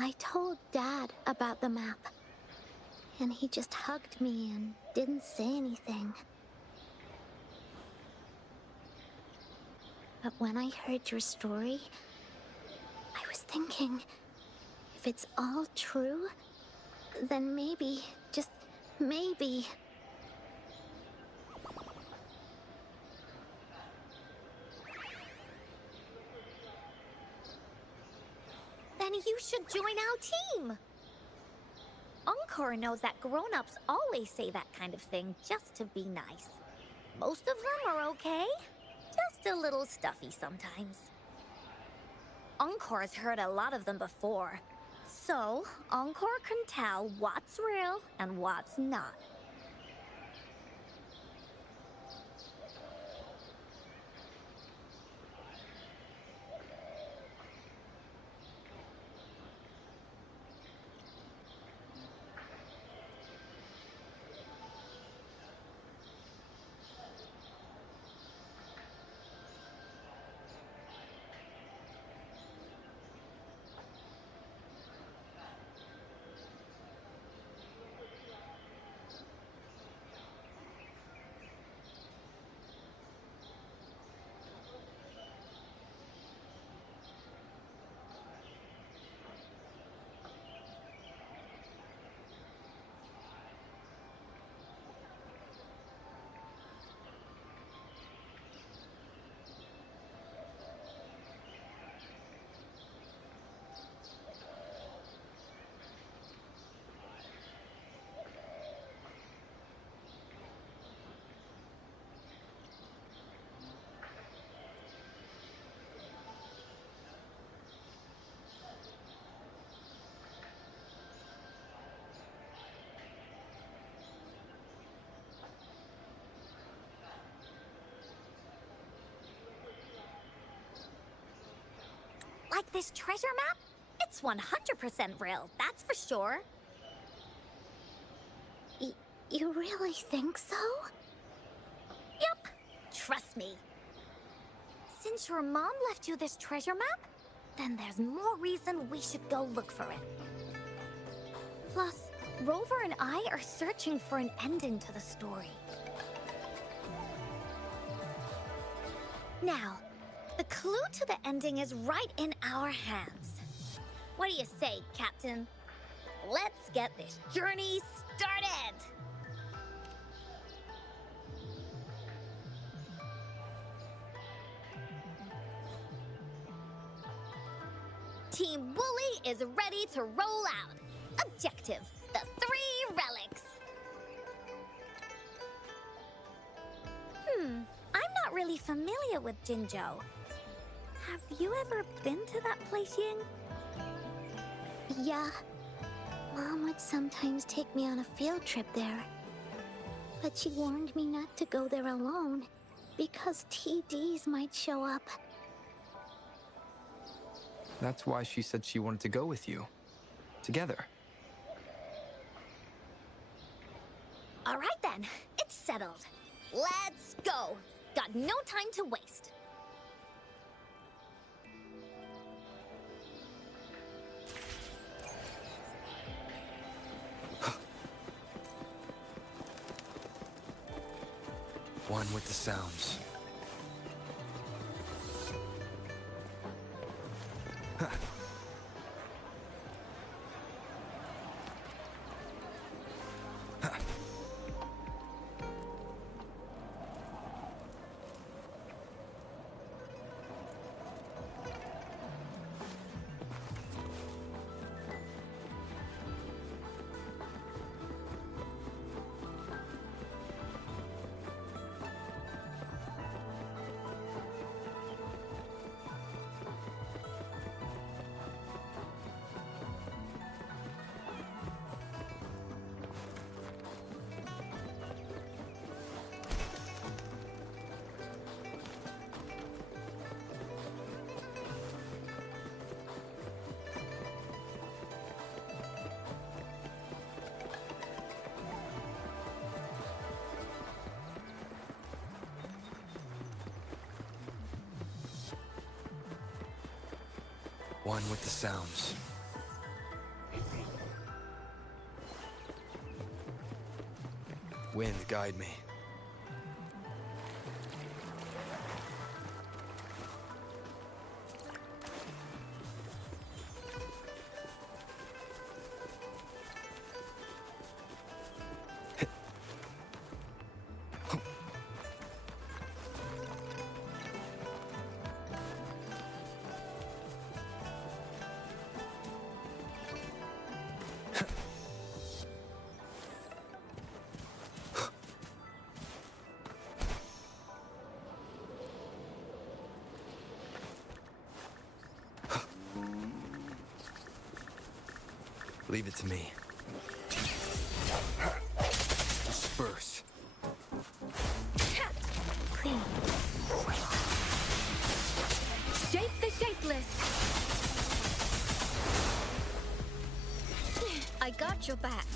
I told Dad about the map, and he just hugged me and didn't say anything. But when I heard your story, I was thinking, if it's all true, then maybe, just maybe... Then you should join our team! Encore knows that grown-ups always say that kind of thing just to be nice. Most of them are okay, just a little stuffy sometimes. Encore's heard a lot of them before, so Encore can tell what's real and what's not. Like this treasure map? It's 100% real, that's for sure. You really think so? Yup, trust me. Since your mom left you this treasure map, then there's more reason we should go look for it. Plus, Rover and I are searching for an ending to the story. Now, the clue to the ending is right in our hands. What do you say, Captain? Let's get this journey started! Team Wooly is ready to roll out. Objective, the 3 relics. I'm not really familiar with Jinzhou. Have you ever been to that place, Ying? Yeah. Mom would sometimes take me on a field trip there. But she warned me not to go there alone, because TDs might show up. That's why she said she wanted to go with you. Together. All right then, it's settled. Let's go. Got no time to waste. One with the sounds. One with the sounds. Wind, guide me. Leave it to me. Disperse. Clean. Shape the shapeless. I got your back.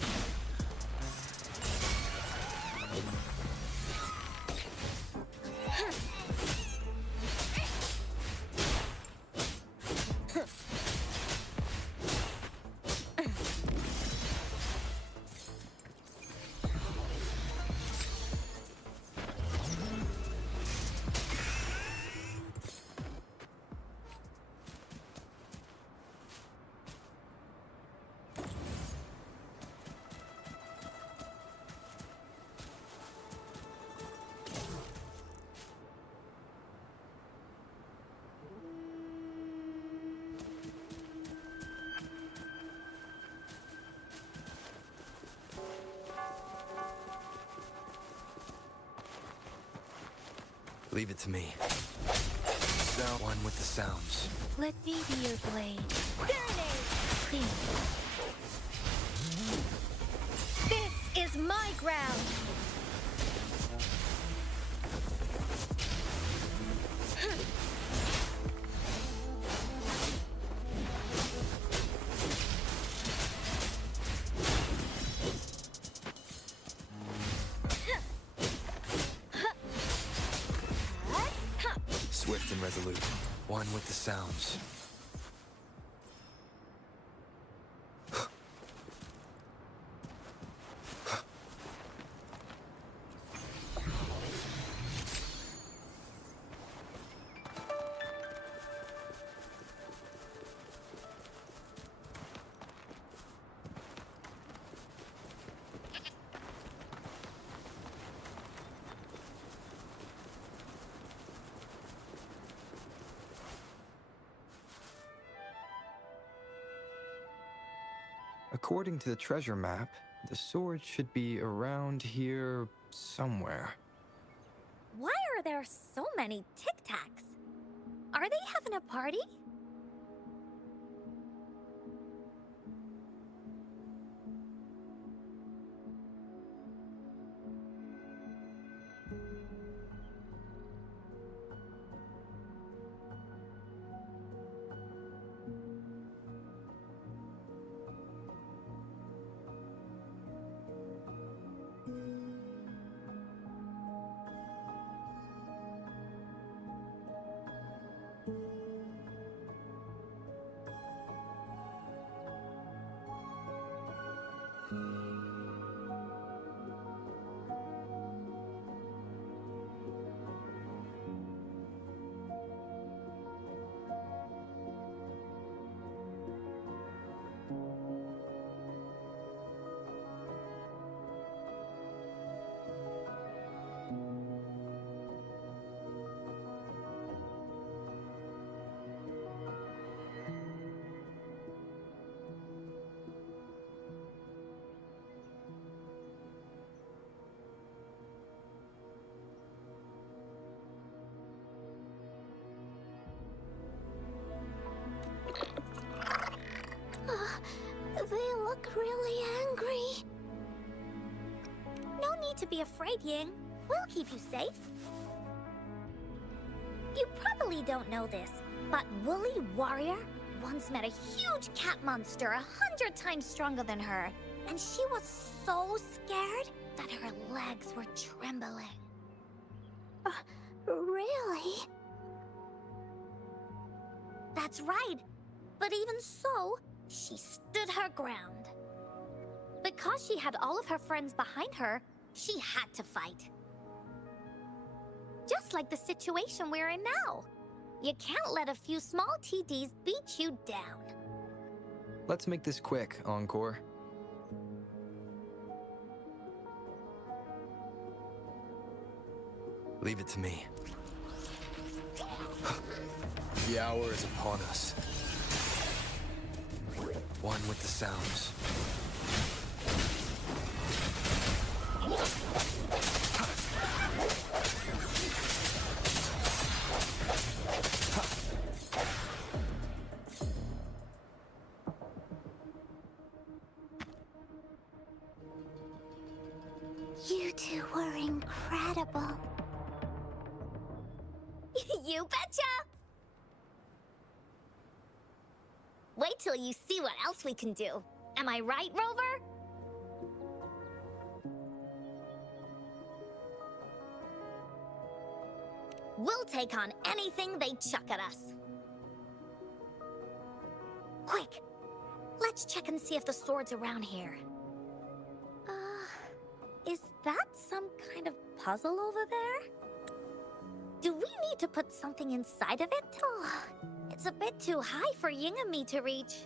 Leave it to me. Sound one with the sounds. Let me be your blade. Serenade! Clean. This is my ground! Swift and resolute. One with the sounds. According to the treasure map, the sword should be around here somewhere. Why are there so many Tic Tacs? Are they having a party? They look really angry. No need to be afraid, Ying. We'll keep you safe. You probably don't know this, but Woolly Warrior once met a huge cat monster 100 times stronger than her, and she was so scared that her legs were trembling. Really? That's right. But even so, she stood her ground. Because she had all of her friends behind her, She had to fight. Just like the situation we're in now. You can't let a few small TDs beat you down. Let's make this quick, Encore. Leave it to me. The hour is upon us. One with the sounds. You two were incredible. You betcha! Wait till you see what else we can do. Am I right, Rover? We'll take on anything they chuck at us. Quick! Let's check and see if the sword's around here. Is that some kind of puzzle over there? Do we need to put something inside of it? Oh, it's a bit too high for Ying and me to reach.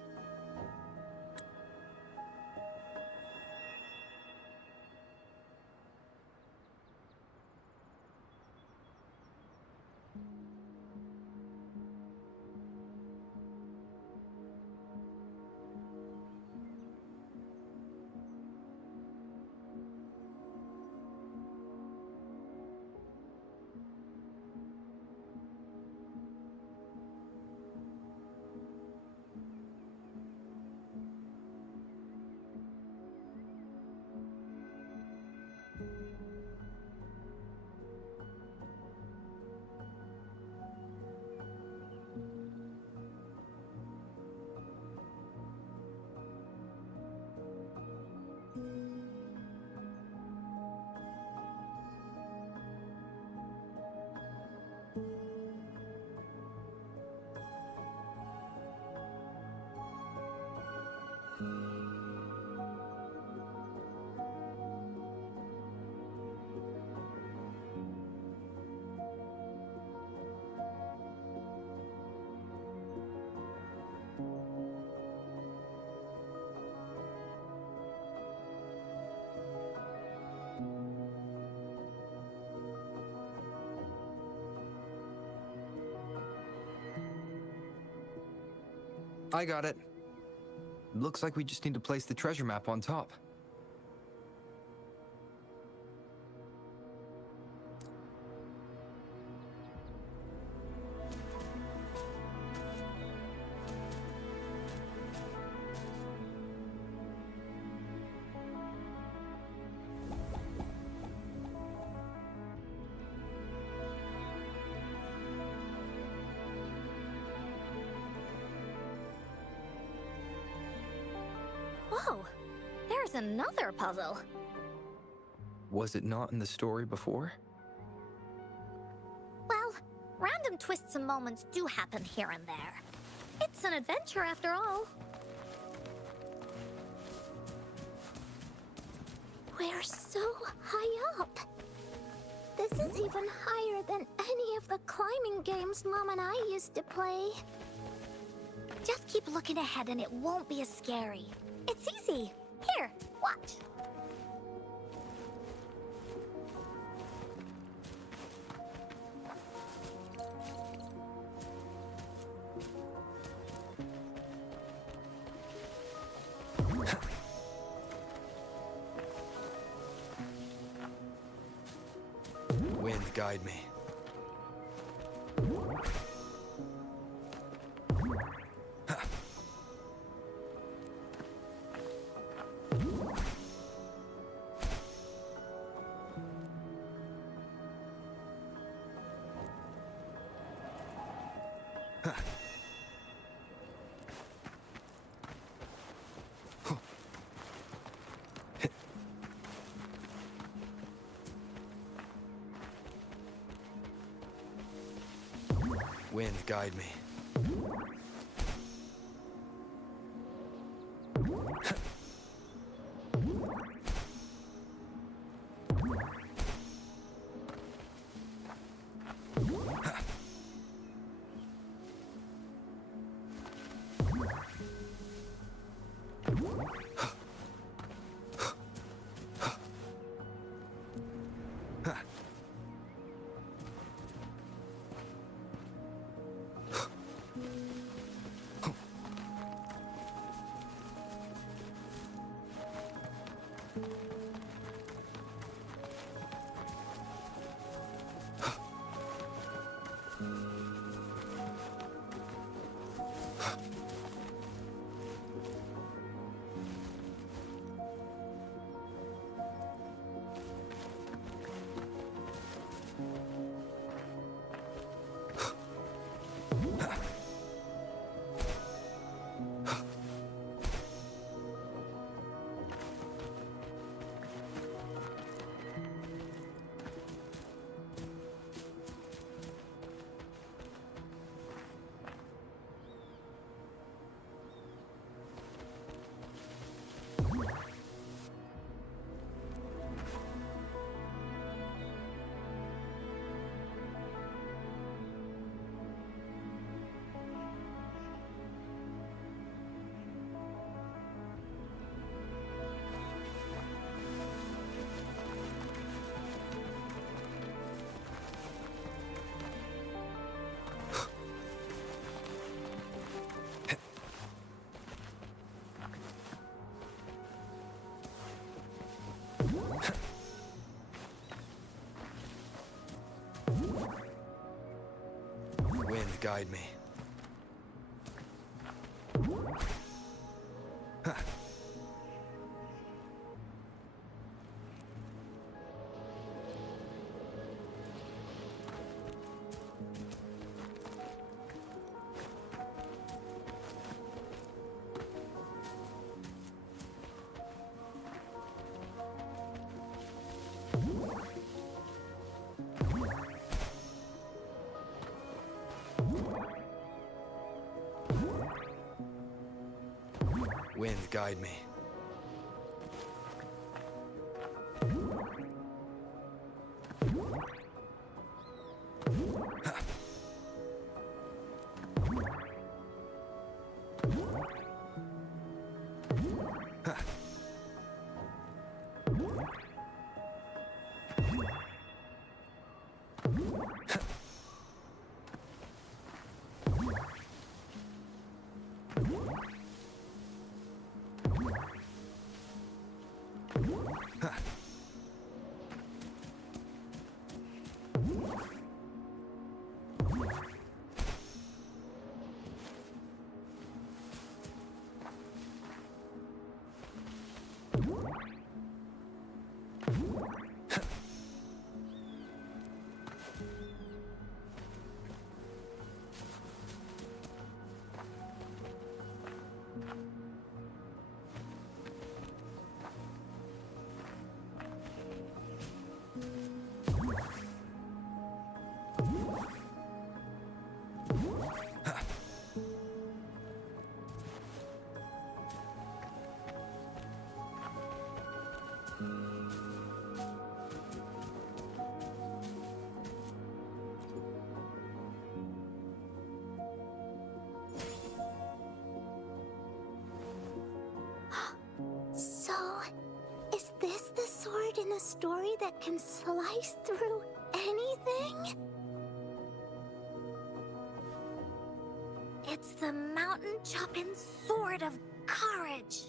I got it. Looks like we just need to place the treasure map on top. Whoa, there's another puzzle. Was it not in the story before? Well, random twists and moments do happen here and there. It's an adventure after all. We're so high up. This is even higher than any of the climbing games Mom and I used to play. Just keep looking ahead and it won't be as scary. It's easy. Here, watch. Wind, guide me. Wind, guide me. Wind, guide me. Wind, guide me. So, is this the sword in a story that can slice through anything? It's the mountain chopping sword of courage.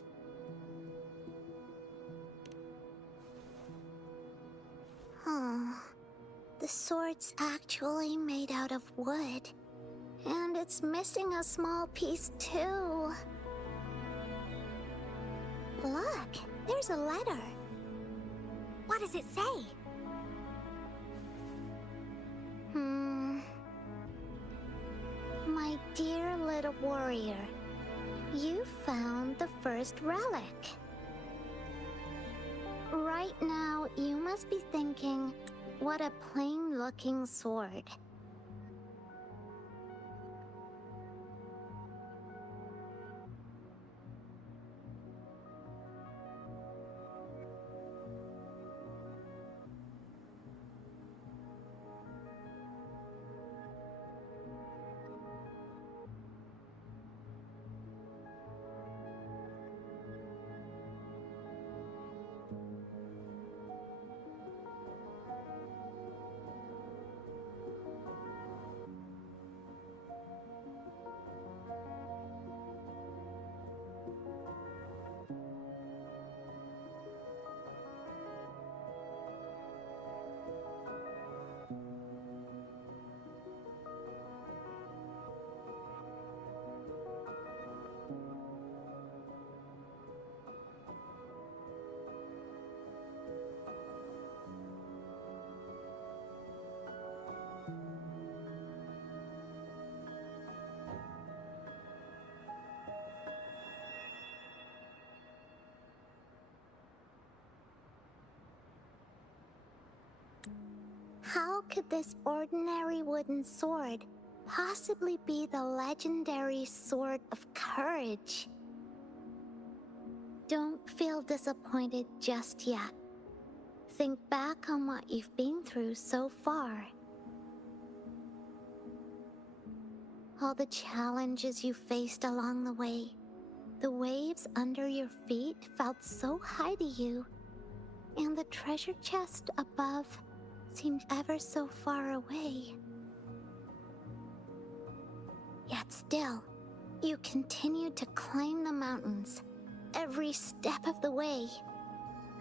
Huh. The sword's actually made out of wood. And it's missing a small piece too. Look, there's a letter. What does it say? My dear little warrior, you found the first relic. Right now, you must be thinking, what a plain-looking sword. could this ordinary wooden sword possibly be the legendary Sword of Courage? Don't feel disappointed just yet. Think back on what you've been through so far. All the challenges you faced along the way. The waves under your feet felt so high to you, and the treasure chest above seemed ever so far away. Yet still, you continued to climb the mountains, every step of the way,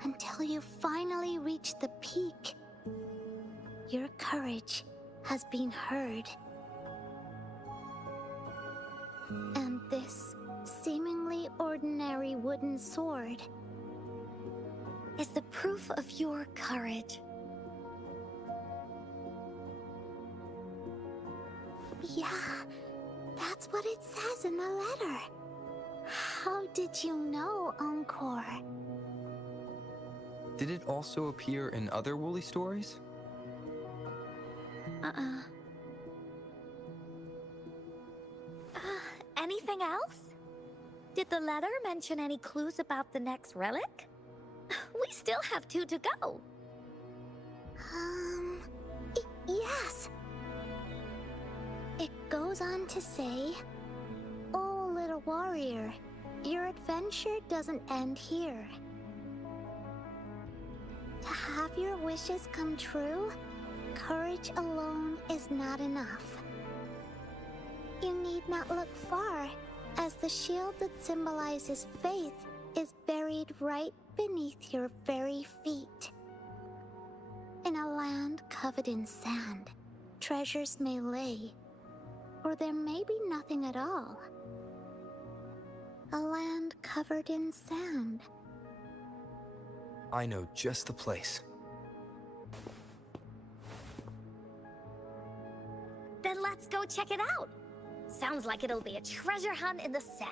until you finally reached the peak. Your courage has been heard. And this seemingly ordinary wooden sword Is the proof of your courage. Yeah, that's what it says in the letter. How did you know, Encore? Did it also appear in other Woolly stories? Anything else? Did the letter mention any clues about the next relic? We still have 2 to go. Yes. It goes on to say, "Oh, little warrior, your adventure doesn't end here. To have your wishes come true, courage alone is not enough. You need not look far, as the shield that symbolizes faith is buried right beneath your very feet. In a land covered in sand, treasures may lay, or there may be nothing at all. A land covered in sand." I know just the place. Then let's go check it out. Sounds like it'll be a treasure hunt in the sand.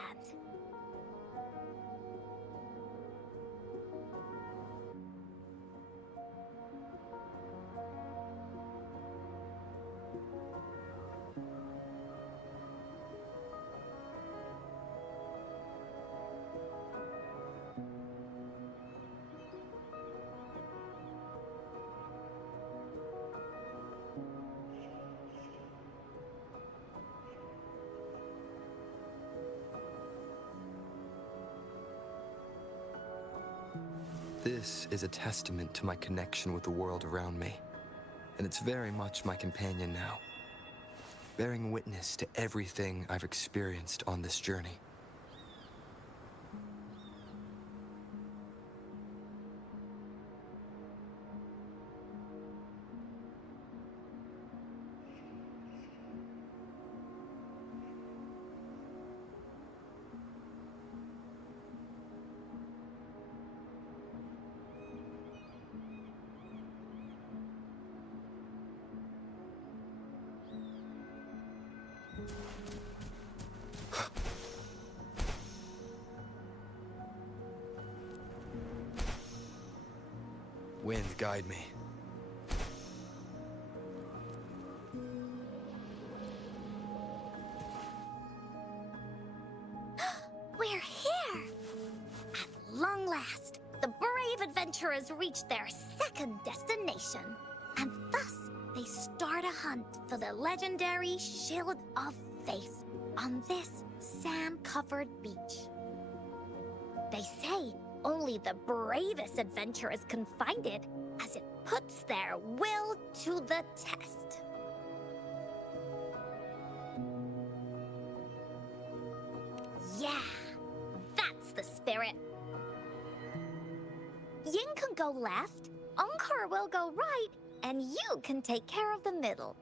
This is a testament to my connection with the world around me, and it's very much my companion now, bearing witness to everything I've experienced on this journey. Wind, guide me. We're here! At long last, the brave adventurers reach their second destination. And thus, they start a hunt for the legendary Shield of Faith on this sand-covered beach. They say only the bravest adventurers can find it, as it puts their will to the test. Yeah, that's the spirit. Yin can go left, Encore will go right, and you can take care of the middle.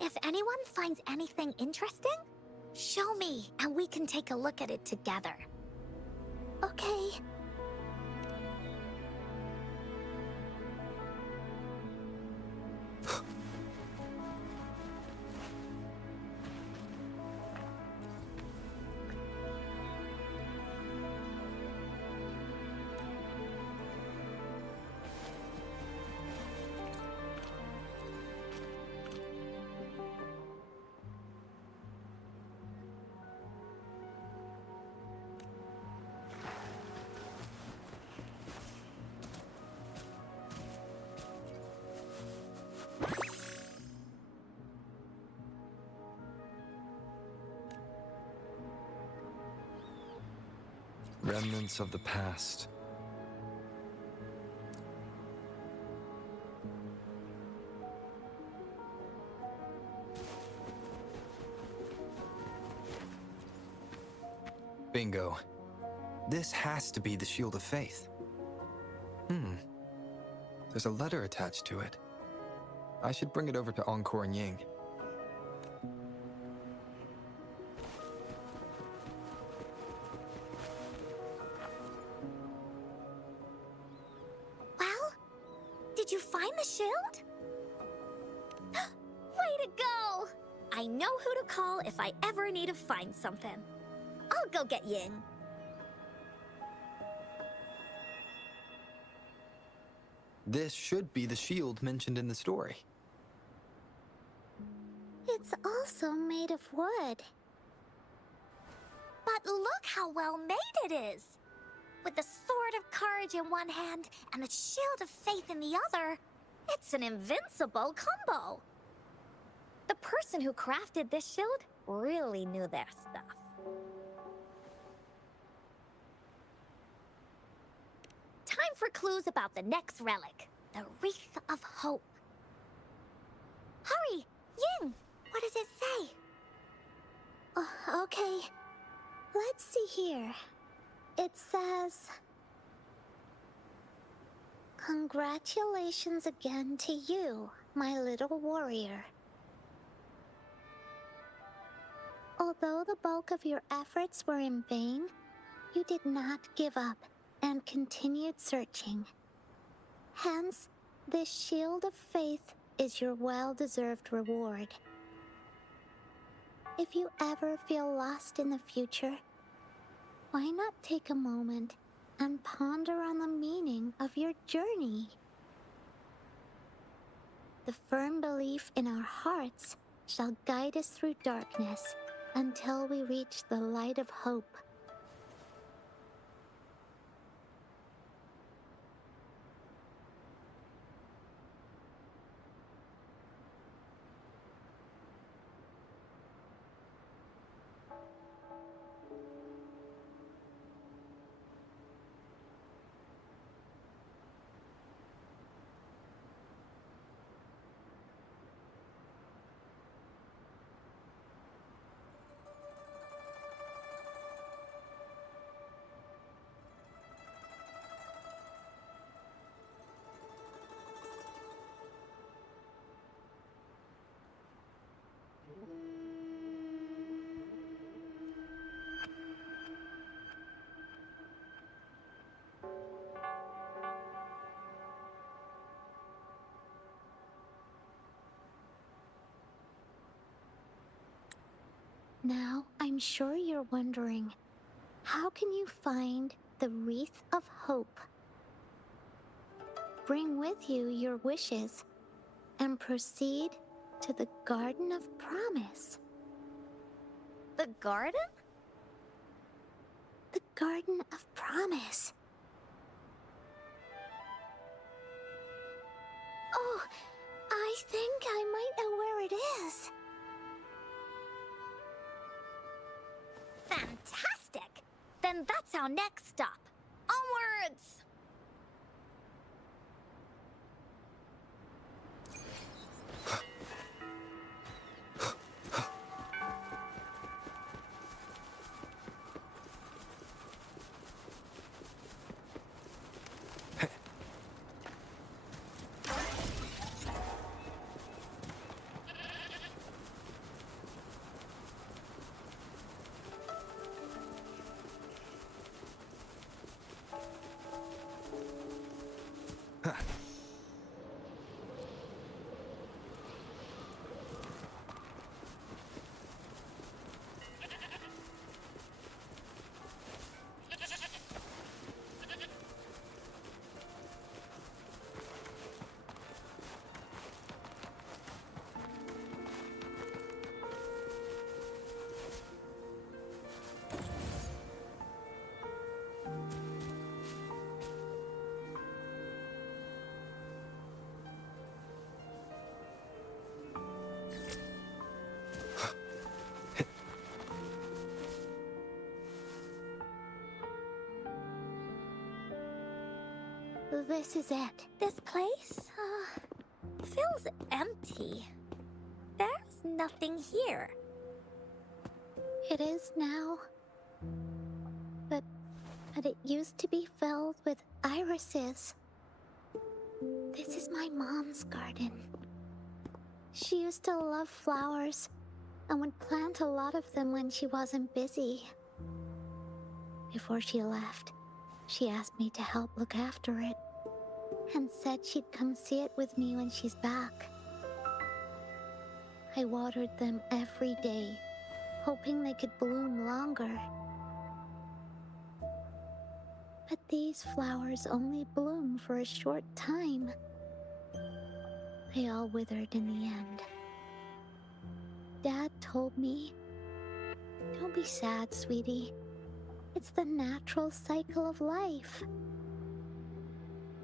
If anyone finds anything interesting, show me and we can take a look at it together. Okay. Remnants of the past. Bingo. This has to be the Shield of Faith. There's a letter attached to it. I should bring it over to Encore and Ying. Well, did you find the shield? Way to go! I know who to call if I ever need to find something. I'll go get Ying. This should be the shield mentioned in the story. It's also made of wood. But look how well made it is! With the Sword of Courage in one hand and the Shield of Faith in the other, it's an invincible combo! The person who crafted this shield really knew their stuff. Time for clues about the next relic, the Wreath of Hope. Hurry! Ying! What does it say? Oh, okay. Let's see here. It says... Congratulations again to you, my little warrior. Although the bulk of your efforts were in vain, you did not give up and continued searching. Hence, this Shield of Faith is your well-deserved reward. If you ever feel lost in the future, why not take a moment and ponder on the meaning of your journey? The firm belief in our hearts shall guide us through darkness until we reach the light of hope. Now, I'm sure you're wondering, how can you find the Wreath of Hope? Bring with you your wishes and proceed to the Garden of Promise. The garden? The Garden of Promise. Oh, I think I might know where it is. Fantastic! Then that's our next stop. Onwards! this is it. This place, feels empty. There's nothing here. It is now. But it used to be filled with irises. This is my mom's garden. She used to love flowers and would plant a lot of them when she wasn't busy. Before she left, she asked me to help look after it and said she'd come see it with me when she's back. I watered them every day, hoping they could bloom longer. But these flowers only bloom for a short time. They all withered in the end. Dad told me, "Don't be sad, sweetie. It's the natural cycle of life."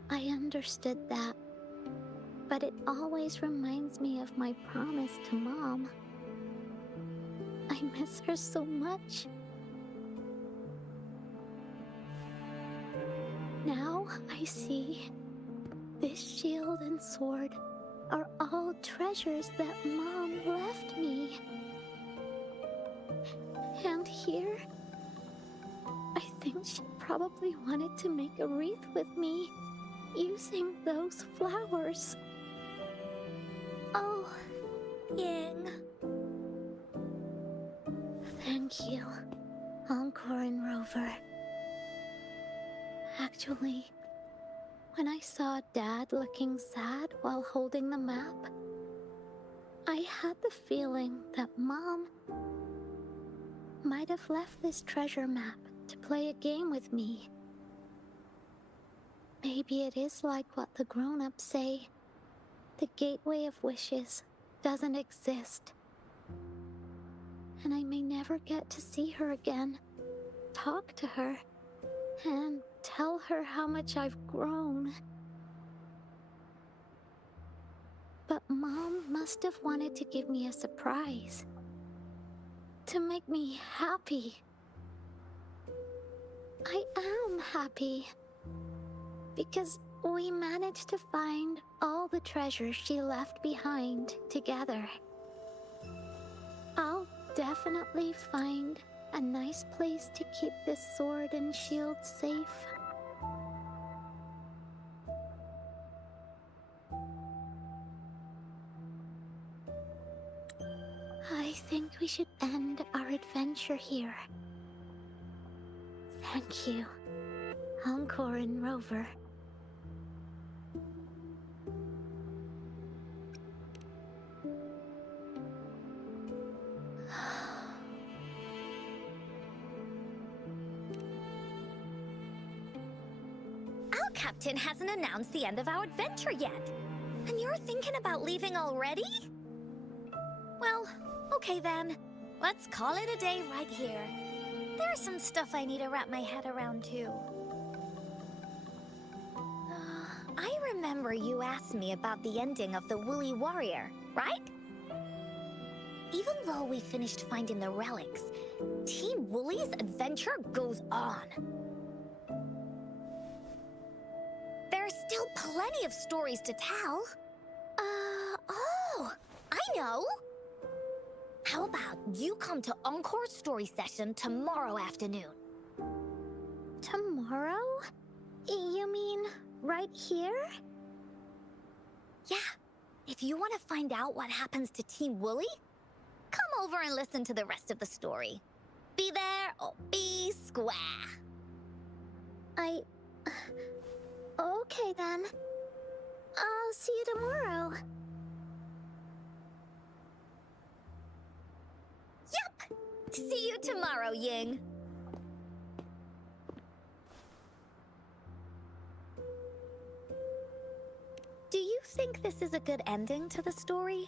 I understood that, but it always reminds me of my promise to Mom. I miss her so much. Now I see this shield and sword are all treasures that Mom left me. And here, I think she probably wanted to make a wreath with me using those flowers. Oh, Ying. Thank you, Encore and Rover. Actually, when I saw Dad looking sad while holding the map, I had the feeling that Mom might have left this treasure map to play a game with me. Maybe it is like what the grown-ups say. The Gateway of Wishes doesn't exist. And I may never get to see her again, talk to her, and tell her how much I've grown. But Mom must have wanted to give me a surprise. To make me happy. I am happy. Because we managed to find all the treasures she left behind together. I'll definitely find a nice place to keep this sword and shield safe. I think we should end our adventure here. Thank you, Encore and Rover. Our captain hasn't announced the end of our adventure yet. And you're thinking about leaving already? Well, okay then. Let's call it a day right here. There's some stuff I need to wrap my head around too. I remember you asked me about the ending of the Woolly Warrior, right? Even though we finished finding the relics, Team Woolly's adventure goes on. There's still plenty of stories to tell. Oh, I know! How about you come to Encore's story session tomorrow afternoon? Tomorrow? You mean right here? Yeah, if you want to find out what happens to Team Woolly, come over and listen to the rest of the story. Be there or be square. Okay then. I'll see you tomorrow. Yup! See you tomorrow, Ying. Do you think this is a good ending to the story?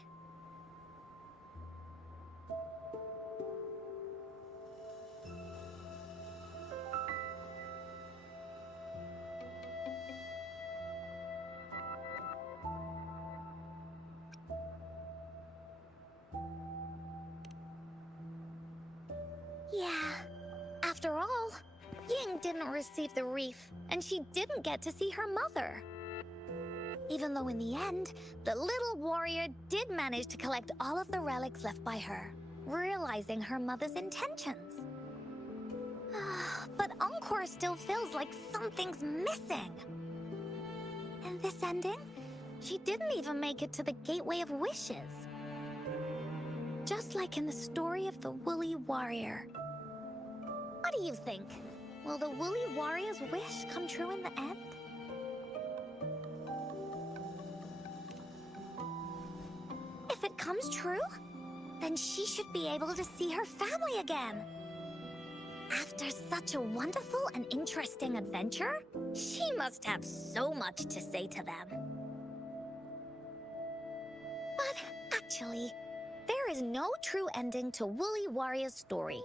Yeah. After all, Ying didn't receive the wreath, and she didn't get to see her mother. Even though in the end, the little warrior did manage to collect all of the relics left by her, realizing her mother's intentions. But Encore still feels like something's missing. In this ending, she didn't even make it to the Gateway of Wishes. Just like in the story of the Woolly Warrior. What do you think? Will the Woolly Warrior's wish come true in the end? If it comes true, then she should be able to see her family again. After such a wonderful and interesting adventure, she must have so much to say to them. But actually, there is no true ending to Woolly Warrior's story.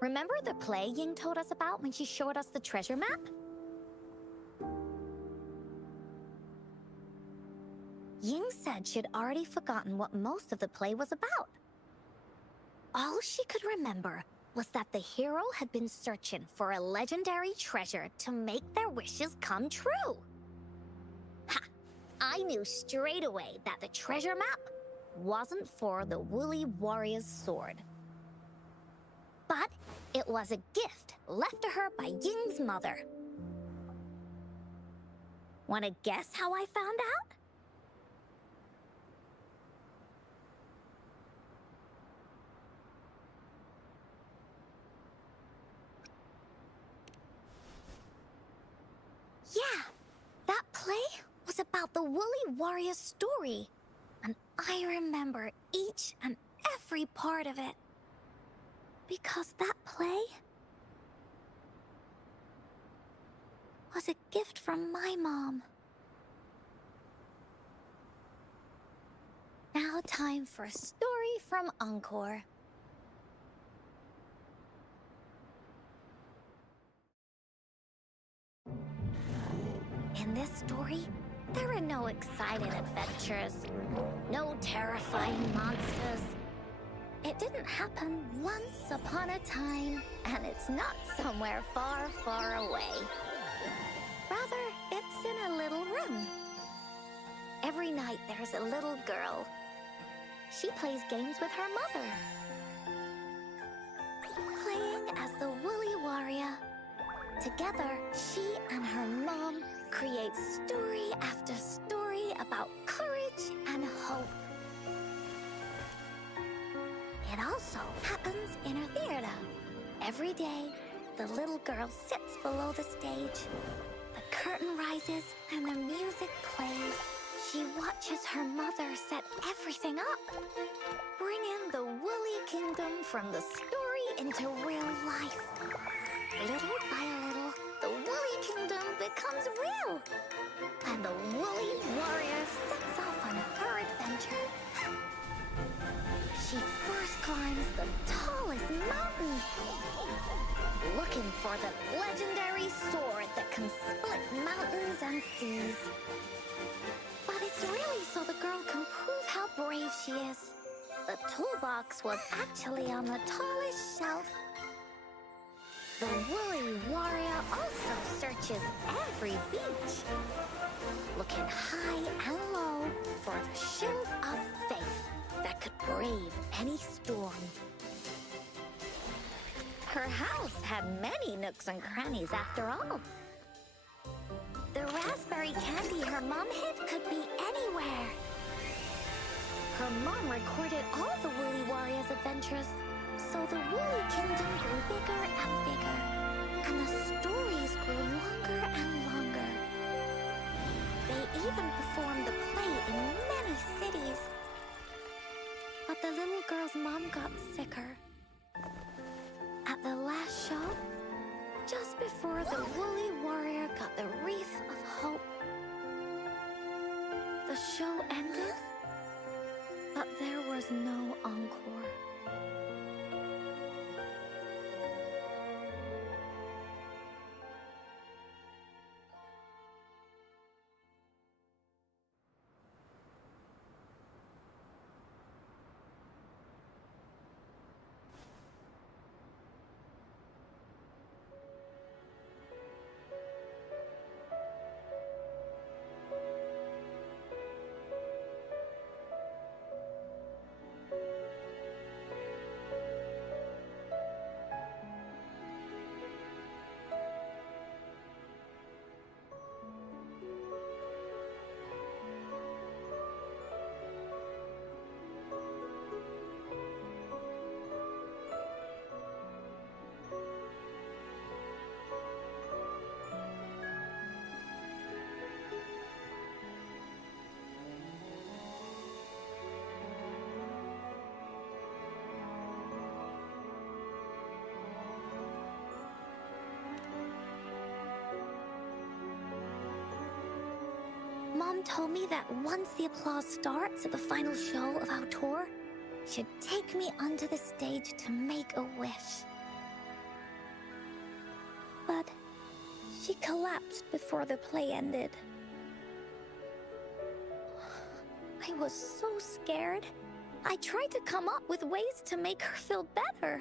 Remember the play Ying told us about when she showed us the treasure map? Ying said she'd already forgotten what most of the play was about. All she could remember was that the hero had been searching for a legendary treasure to make their wishes come true. Ha! I knew straight away that the treasure map wasn't for the Woolly Warrior's sword. But it was a gift left to her by Ying's mother. Wanna guess how I found out? Yeah, that play was about the Woolly Warrior's story, and I remember each and every part of it. Because that play was a gift from my mom. Now time for a story from Encore. In this story, there are no exciting adventures, no terrifying monsters. It didn't happen once upon a time, and it's not somewhere far, far away. Rather, it's in a little room. Every night there's a little girl. She plays games with her mother. Playing as the Woolly Warrior. Together, she and her mom create story after story about courage and hope. It also happens in her theater. Every day, the little girl sits below the stage. The curtain rises and the music plays. She watches her mother set everything up, bringing the Woolly Kingdom from the story into real life. Little by little, the Woolly Kingdom becomes real, and the Woolly Warrior sets off on her adventure. She first climbs the tallest mountain, looking for the legendary sword that can split mountains and seas. But it's really so the girl can prove how brave she is. The toolbox was actually on the tallest shelf. The Woolly Warrior also searches every beach, looking high and low for the shield of faith that could brave any storm. Her house had many nooks and crannies after all. The raspberry candy her mom hid could be anywhere. Her mom recorded all the Woolly Warrior's adventures, so the Woolly Kingdom grew bigger and bigger, and the stories grew longer and longer. They even performed the play in many cities. But the little girl's mom got sicker. At the last show, just before the Woolly Warrior got the wreath of hope, the show ended, but there was no encore. Mom told me that once the applause starts at the final show of our tour, she'd take me onto the stage to make a wish. But she collapsed before the play ended. I was so scared. I tried to come up with ways to make her feel better.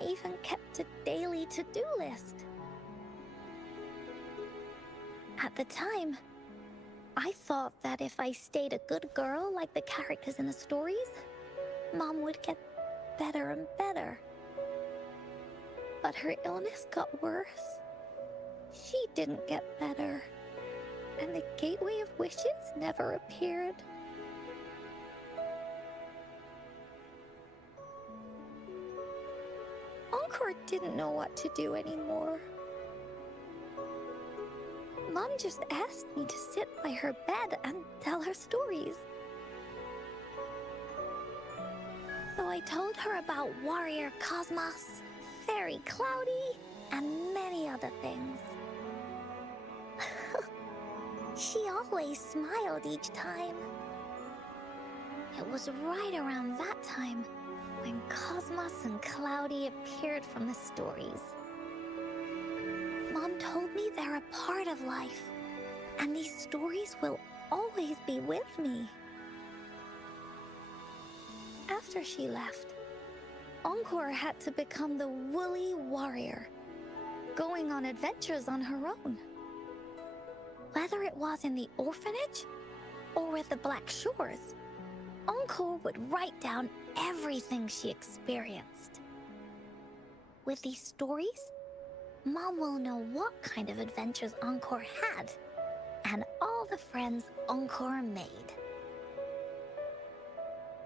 I even kept a daily to-do list. At the time, I thought that if I stayed a good girl like the characters in the stories, Mom would get better and better. But her illness got worse. She didn't get better. And the Gateway of Wishes never appeared. Encore didn't know what to do anymore. Mom just asked me to sit by her bed and tell her stories. So I told her about Warrior Cosmos, Fairy Cloudy, and many other things. She always smiled each time. It was right around that time when Cosmos and Cloudy appeared from the stories. Mom told me they're a part of life, and these stories will always be with me. After she left, Encore had to become the woolly warrior, going on adventures on her own. Whether it was in the orphanage or with the Black Shores, Encore would write down everything she experienced. With these stories, Mom will know what kind of adventures Encore had and all the friends Encore made.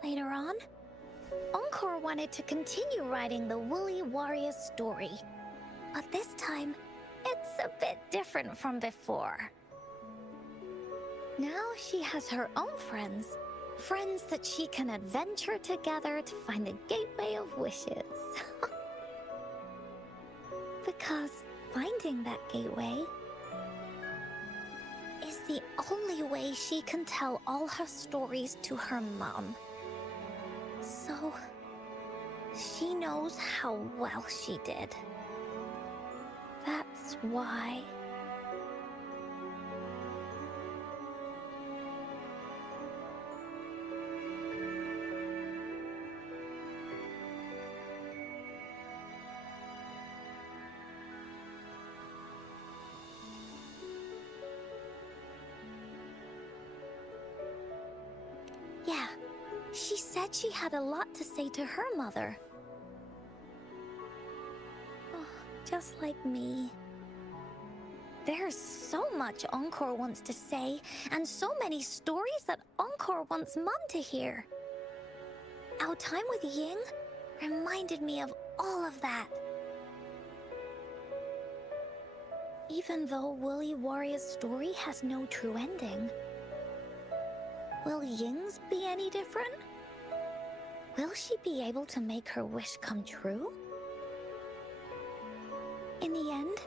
Later on, Encore wanted to continue writing the Woolly Warrior story, but this time, it's a bit different from before. Now she has her own friends that she can adventure together to find the Gateway of Wishes. Because finding that gateway is the only way she can tell all her stories to her mom. So, she knows how well she did. That's why. Yeah, she said she had a lot to say to her mother. Oh, just like me. There's so much Encore wants to say, and so many stories that Encore wants Mom to hear. Our time with Ying reminded me of all of that. Even though Woolly Warrior's story has no true ending, will Ying's be any different? Will she be able to make her wish come true? In the end,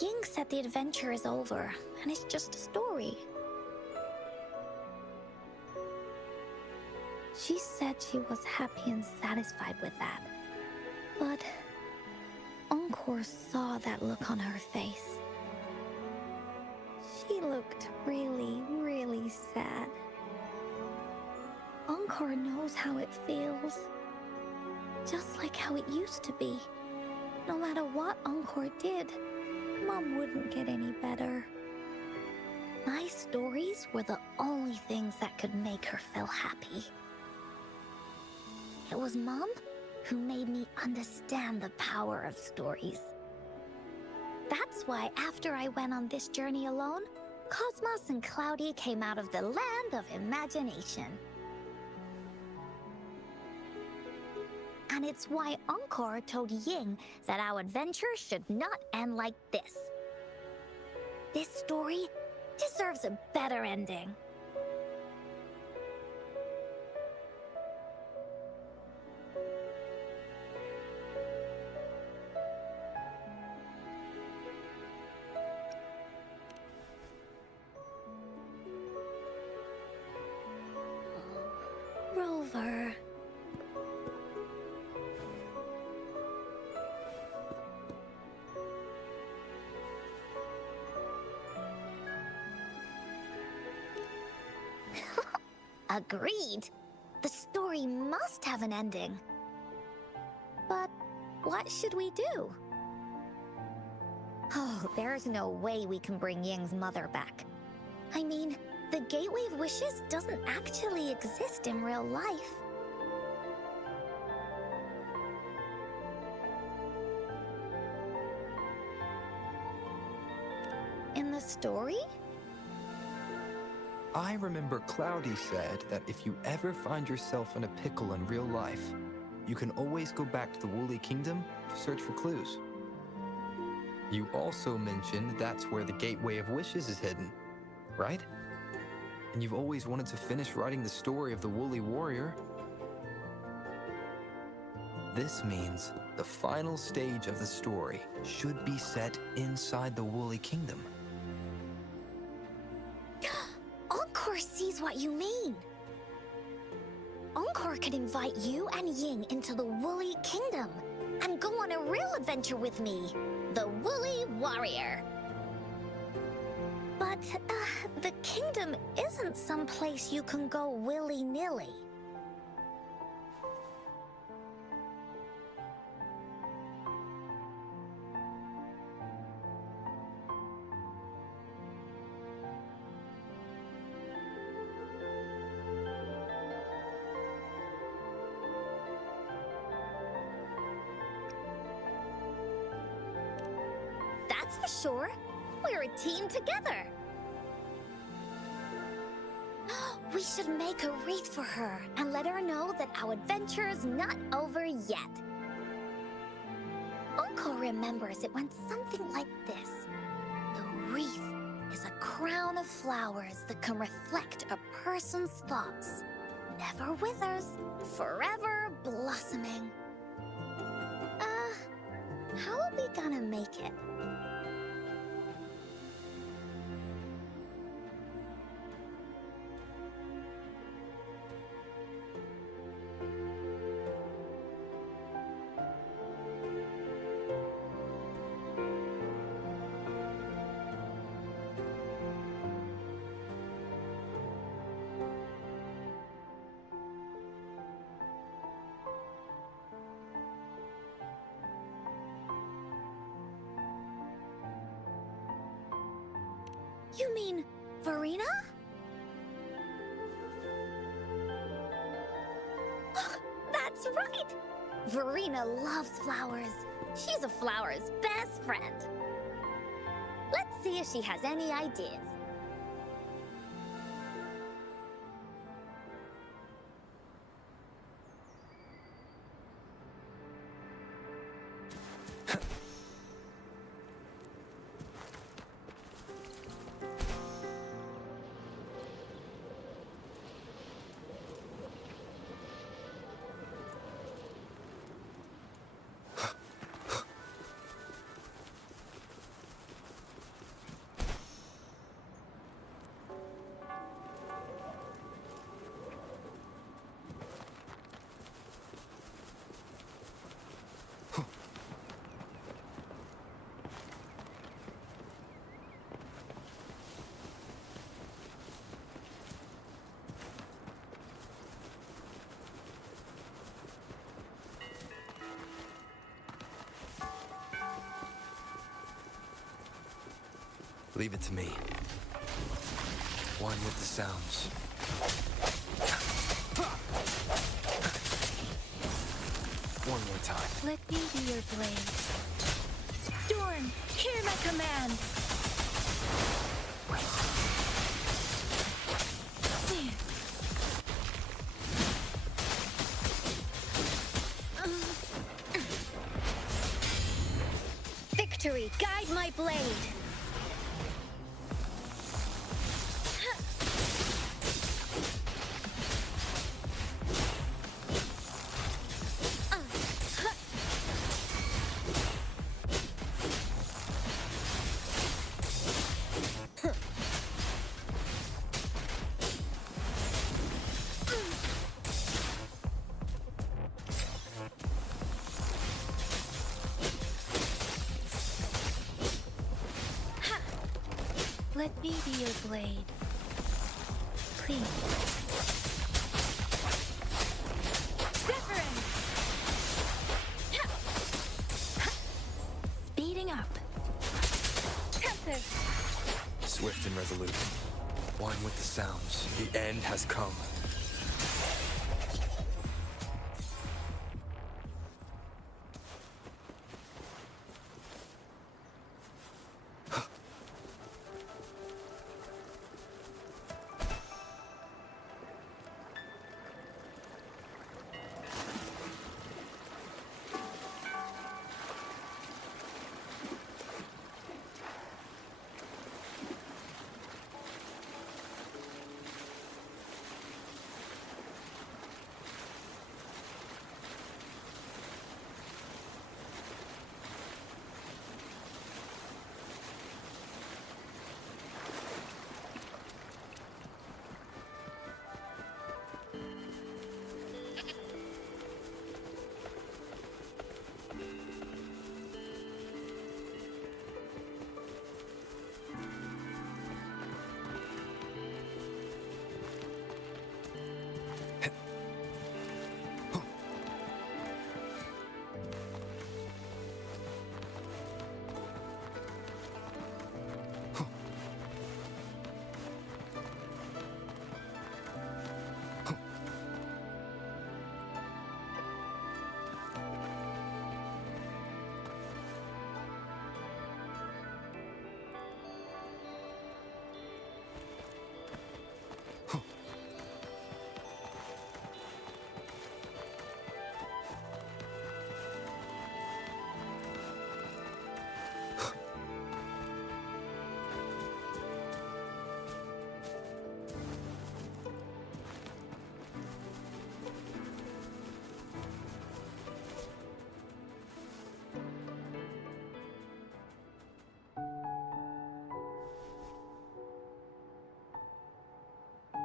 Ying said the adventure is over, and it's just a story. She said she was happy and satisfied with that. But Encore saw that look on her face. She looked really, really sad. Encore knows how it feels. Just like how it used to be. No matter what Encore did, Mom wouldn't get any better. My stories were the only things that could make her feel happy. It was Mom who made me understand the power of stories. That's why after I went on this journey alone, Cosmos and Cloudy came out of the land of imagination. And it's why Encore told Ying that our adventure should not end like this. This story deserves a better ending. Agreed. The story must have an ending. But what should we do? Oh, there's no way we can bring Ying's mother back. I mean, the Gateway of Wishes doesn't actually exist in real life. In the story? I remember Cloudy said that if you ever find yourself in a pickle in real life, you can always go back to the Woolly Kingdom to search for clues. You also mentioned that's where the Gateway of Wishes is hidden, right? And you've always wanted to finish writing the story of the Woolly Warrior. This means the final stage of the story should be set inside the Woolly Kingdom. Encore sees what you mean. Encore could invite you and Ying into the Woolly Kingdom and go on a real adventure with me, the Woolly Warrior. But, the kingdom isn't some place you can go willy-nilly. That's for sure. We're a team together. We should make a wreath for her and let her know that our adventure is not over yet. Uncle remembers it went something like this. The wreath is a crown of flowers that can reflect a person's thoughts. Never withers, forever blossoming. How are we gonna make it? You mean Verena? That's right! Verena loves flowers. She's a flower's best friend. Let's see if she has any ideas. Leave it to me. One with the sounds. One more time. Let me be your blade. Storm, hear my command! Victory, guide my blade! Let me be your blade. Please. up. Tempest! Swift and resolute. One with the sounds. The end has come.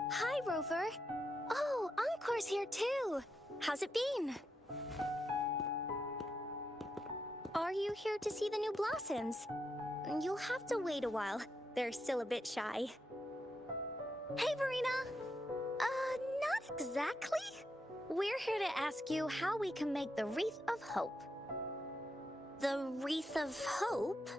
Hi, Rover. Oh, Encore's here too. How's it been? Are you here to see the new blossoms? You'll have to wait a while. They're still a bit shy. Hey, Verena! Not exactly. We're here to ask you how we can make the Wreath of Hope. The Wreath of Hope?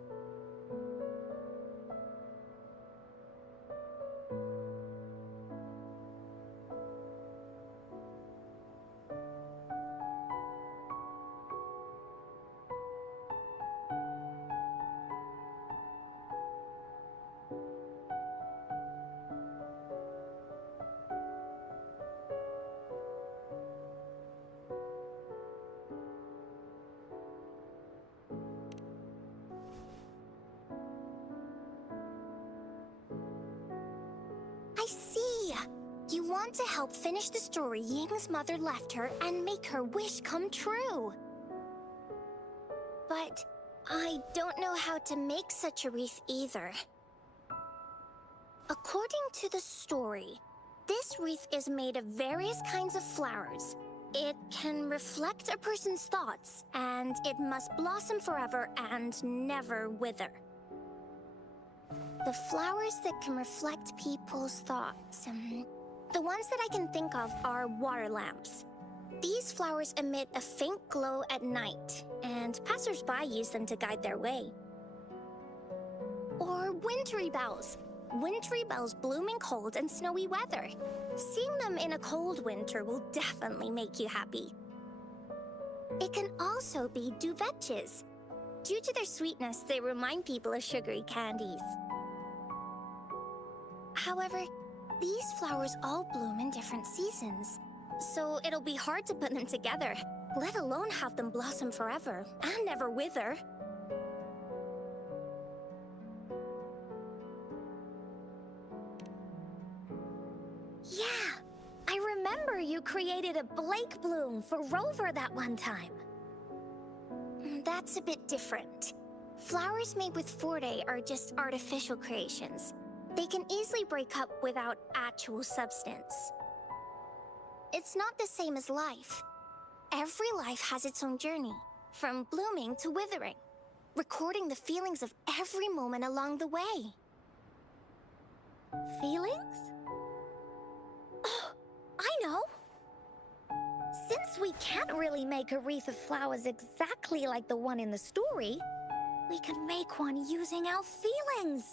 I see. You want to help finish the story Ying's mother left her and make her wish come true. But I don't know how to make such a wreath either. According to the story, this wreath is made of various kinds of flowers. It can reflect a person's thoughts, and it must blossom forever and never wither. The flowers that can reflect people's thoughts. The ones that I can think of are water lamps. These flowers emit a faint glow at night, and passers-by use them to guide their way. Or wintry bells. Wintry bells bloom in cold and snowy weather. Seeing them in a cold winter will definitely make you happy. It can also be duvetches. Due to their sweetness, they remind people of sugary candies. However, these flowers all bloom in different seasons, so it'll be hard to put them together, let alone have them blossom forever and never wither. Yeah, I remember you created a Blake bloom for Rover that one time. That's a bit different. Flowers made with Forte are just artificial creations. They can easily break up without actual substance. It's not the same as life. Every life has its own journey, from blooming to withering, recording the feelings of every moment along the way. Feelings? Oh, I know! Since we can't really make a wreath of flowers exactly like the one in the story, We could make one using our feelings.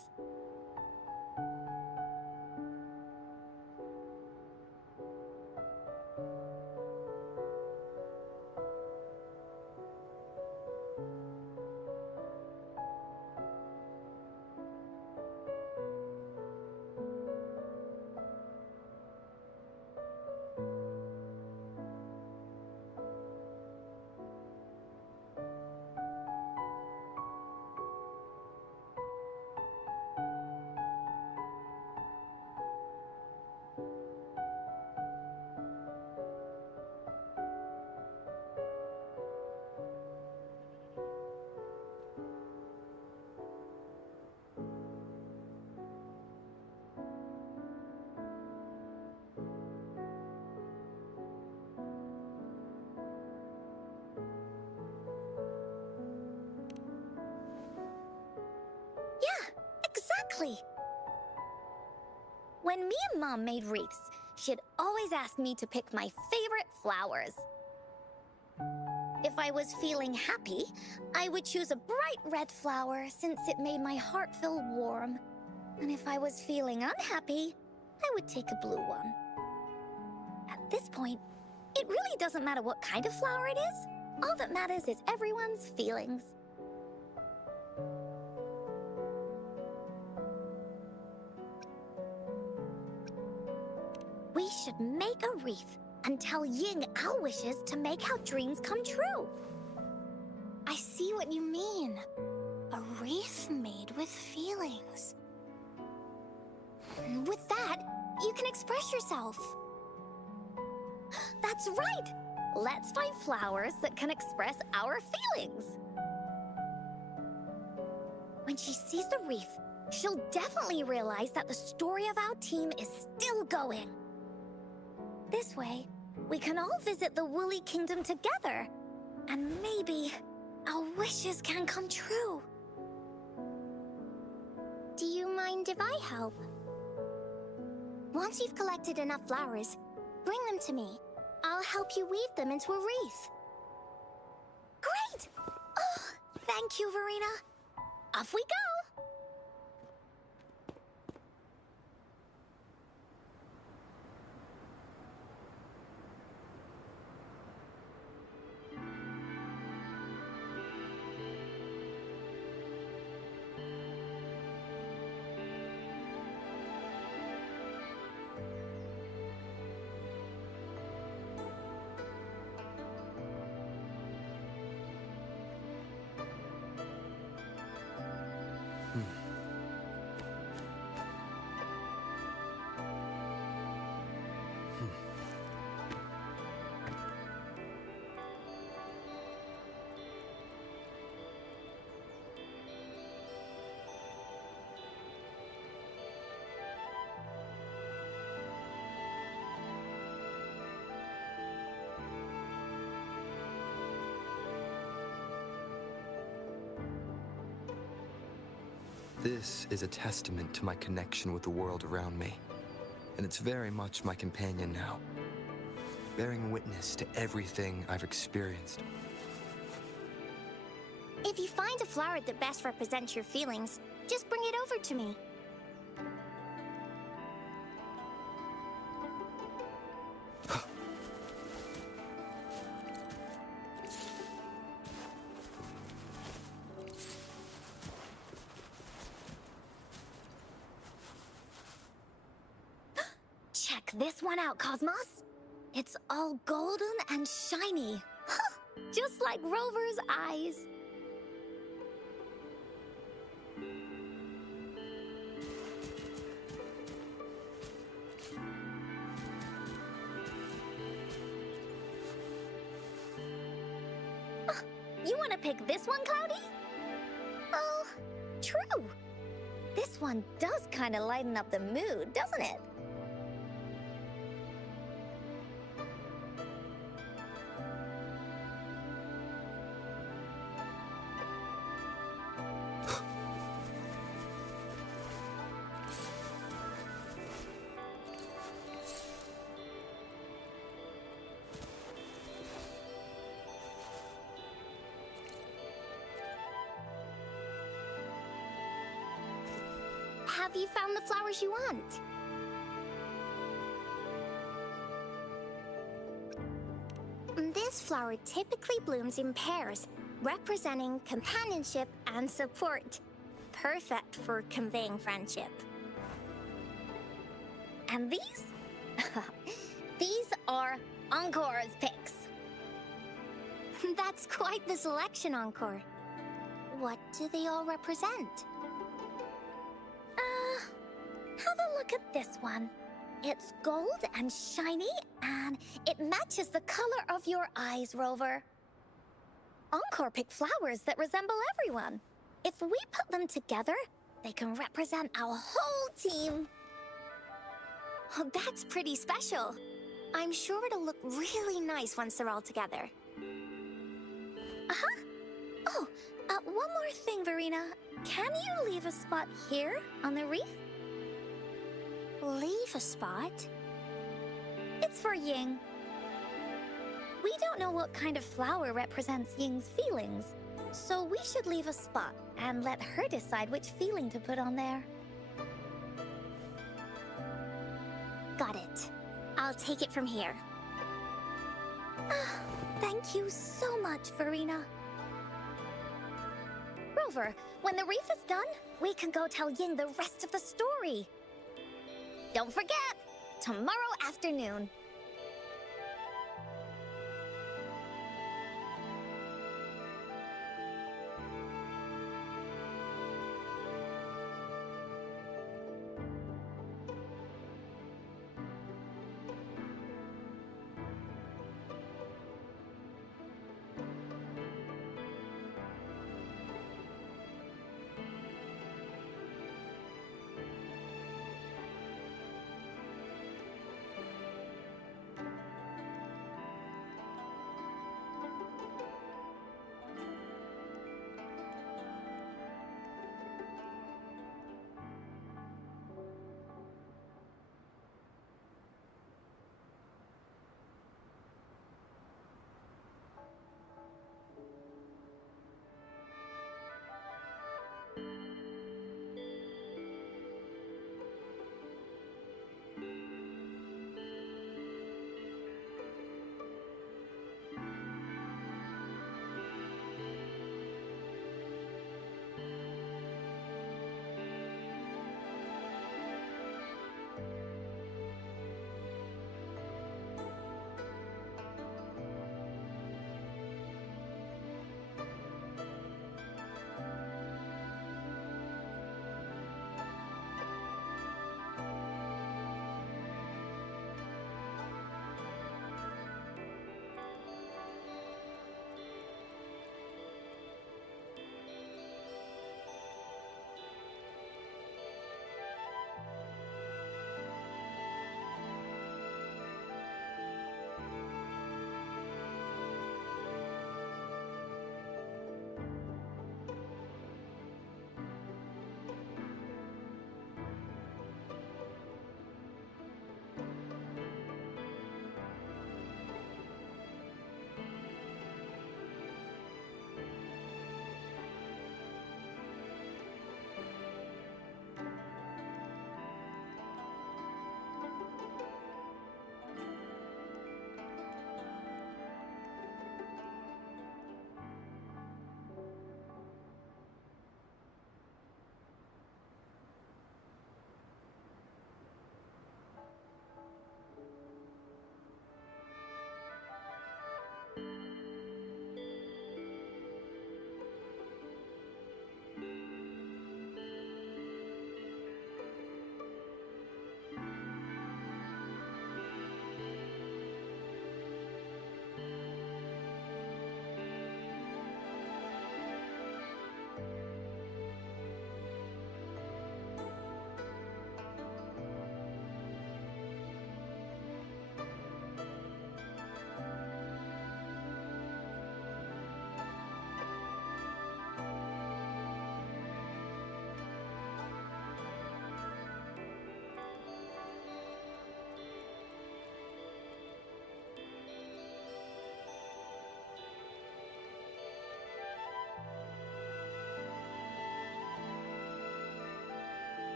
Exactly. When me and Mom made wreaths, she'd always ask me to pick my favorite flowers. If I was feeling happy, I would choose a bright red flower since it made my heart feel warm. And if I was feeling unhappy, I would take a blue one. At this point, it really doesn't matter what kind of flower it is. All that matters is everyone's feelings. We should make a wreath and tell Ying our wishes to make our dreams come true. I see what you mean. A wreath made with feelings. With that, you can express yourself. That's right! Let's find flowers that can express our feelings. When she sees the wreath, she'll definitely realize that the story of our team is still going. This way, we can all visit the Woolly Kingdom together, and maybe our wishes can come true. Do you mind if I help? Once you've collected enough flowers, bring them to me. I'll help you weave them into a wreath. Great! Oh, thank you, Verena. Off we go! This is a testament to my connection with the world around me, and it's very much my companion now, bearing witness to everything I've experienced. If you find a flower that best represents your feelings, just bring it over to me. Check this one out, Cosmos. It's all golden and shiny. Just like Rover's eyes. You want to pick this one, Cloudy? Oh, true. This one does kind of lighten up the mood, doesn't it? Have you found the flowers you want? This flower typically blooms in pairs, representing companionship and support. Perfect for conveying friendship. And these? These are Encore's picks. That's quite the selection, Encore. What do they all represent? Have a look at this one. It's gold and shiny, and it matches the color of your eyes, Rover. Encore picked flowers that resemble everyone. If we put them together, they can represent our whole team. Oh, that's pretty special. I'm sure it'll look really nice once they're all together. Uh-huh. Oh, one more thing, Verena. Can you leave a spot here on the wreath? Leave a spot? It's for Ying. We don't know what kind of flower represents Ying's feelings, so we should leave a spot and let her decide which feeling to put on there. Got it. I'll take it from here. Thank you so much, Verena. Rover, when the wreath is done, we can go tell Ying the rest of the story. Don't forget, tomorrow afternoon.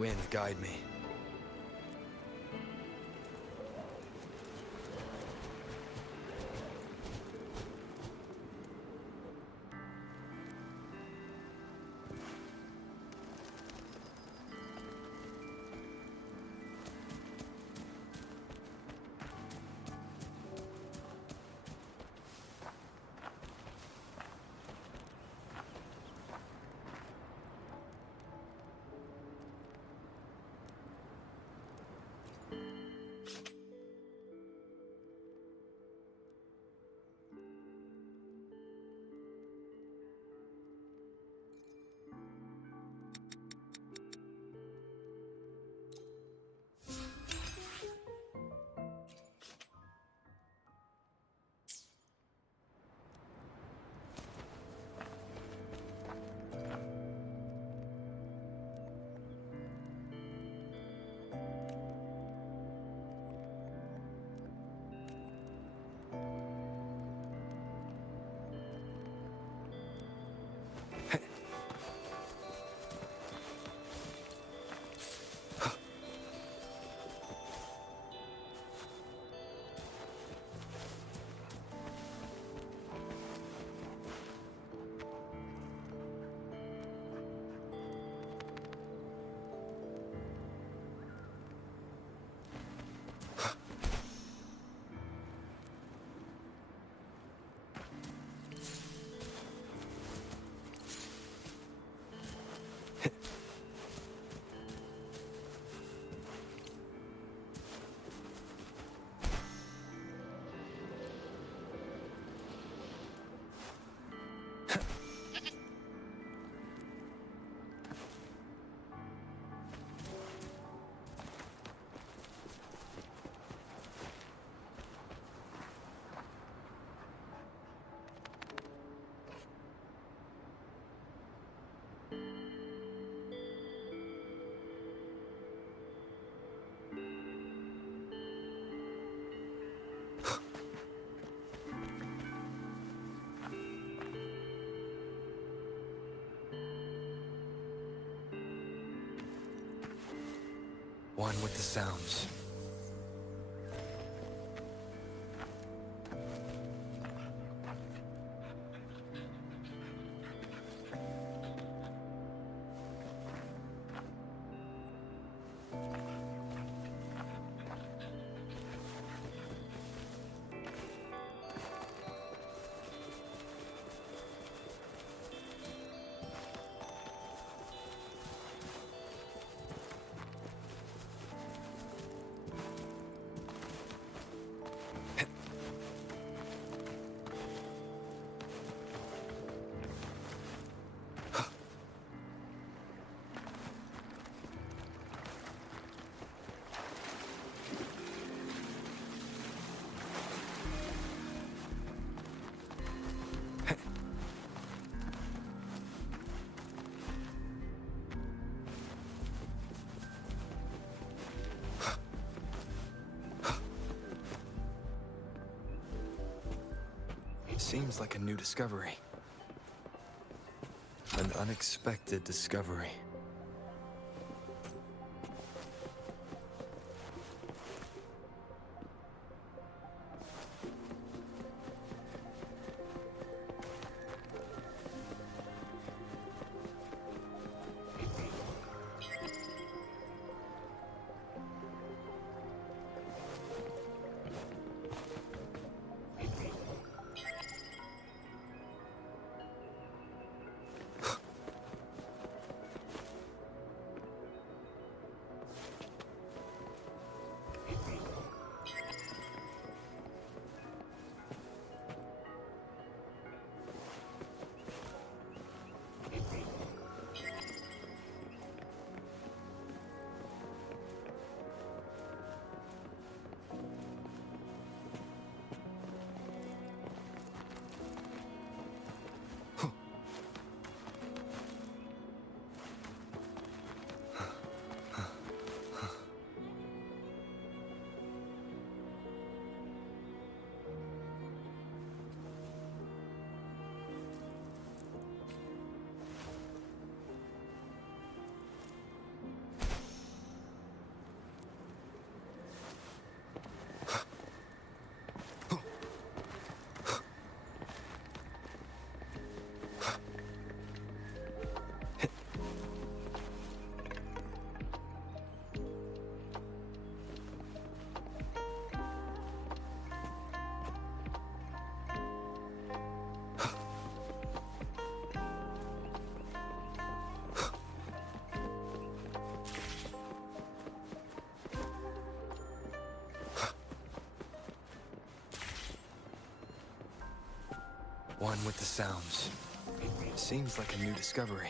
Wind, guide me. One with the sounds. Seems like a new discovery. An unexpected discovery. one with the sounds. Seems like a new discovery.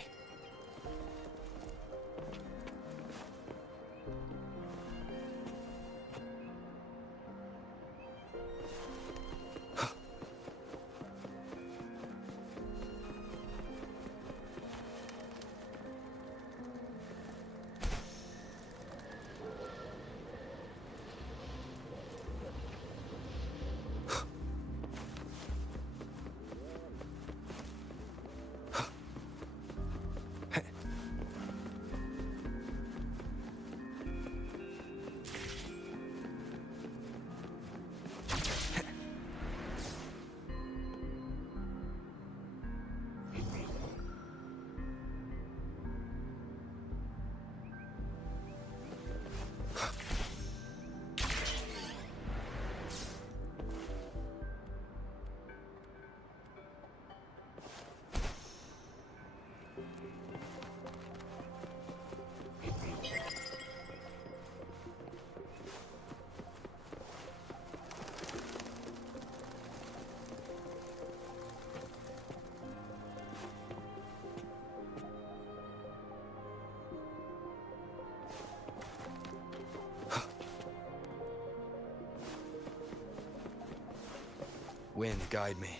Wind, guide me.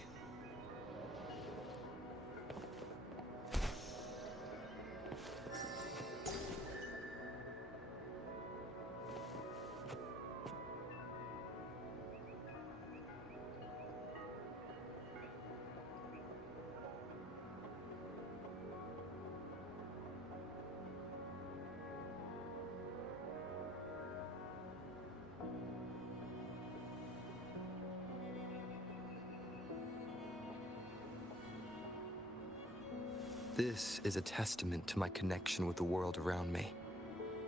This is a testament to my connection with the world around me,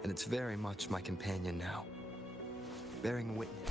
and it's very much my companion now, bearing witness.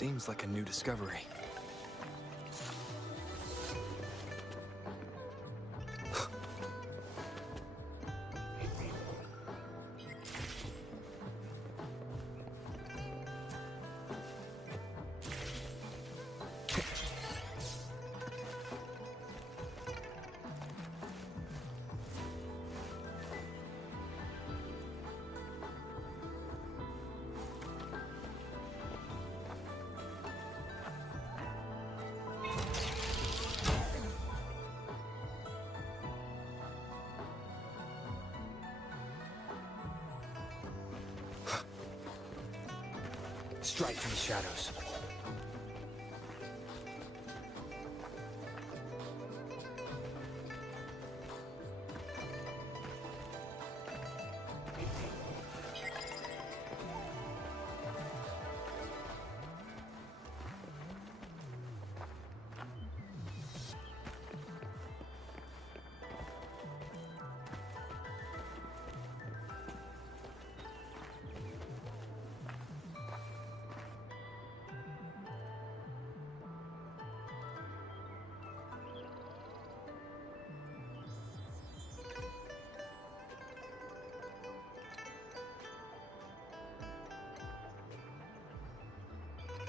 Seems like a new discovery. Strike from the shadows.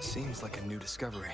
Seems like a new discovery.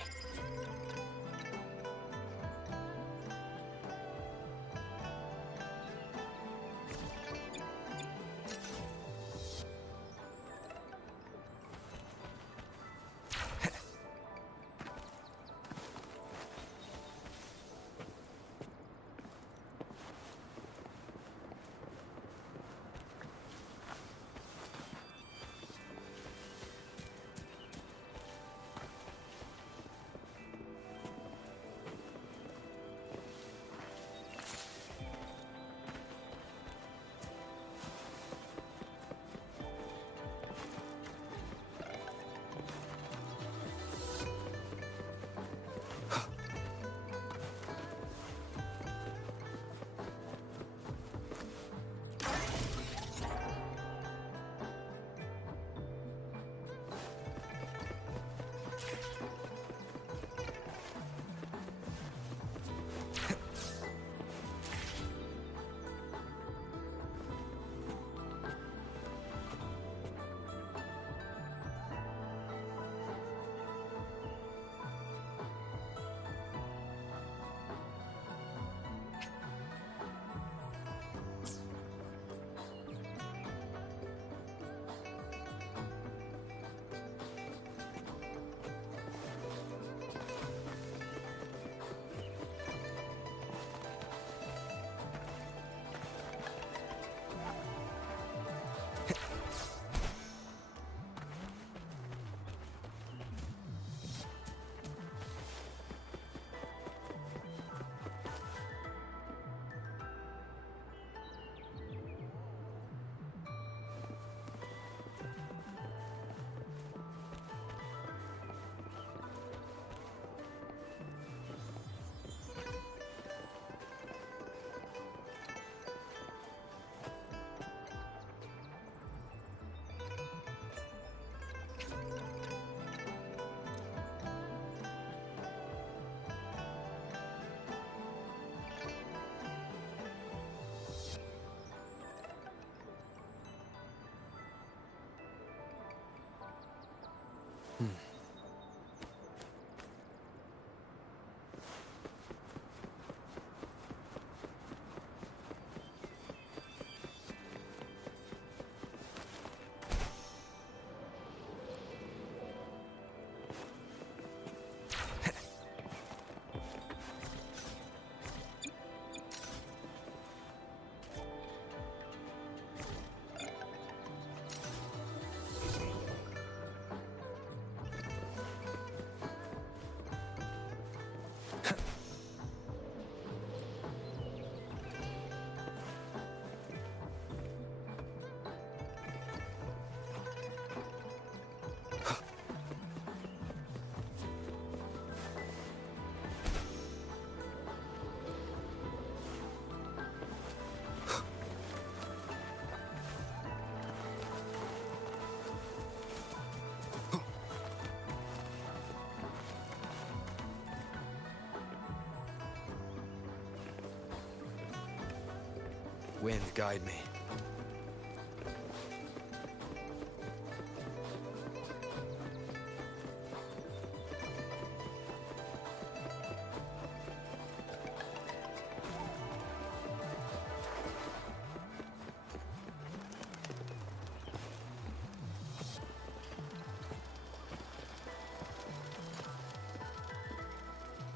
Wind, guide me.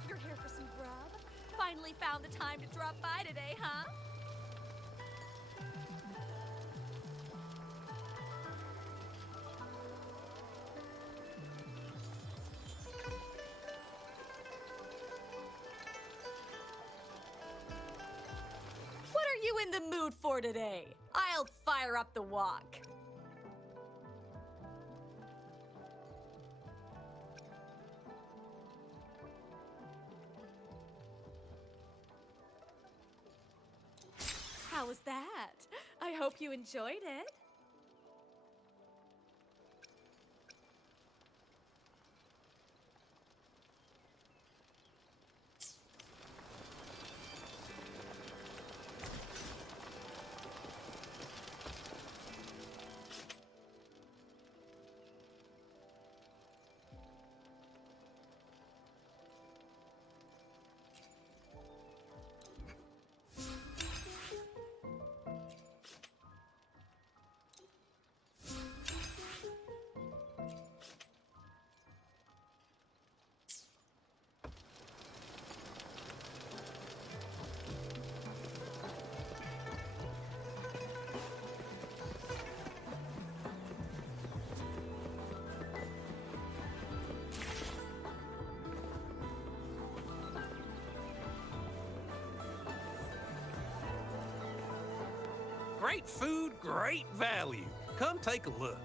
You're here for some grub? Finally found the time to drop by today, huh? What are you in the mood for today? I'll fire up the walk. How was that? I hope you enjoyed it. Great food, great value. Come take a look.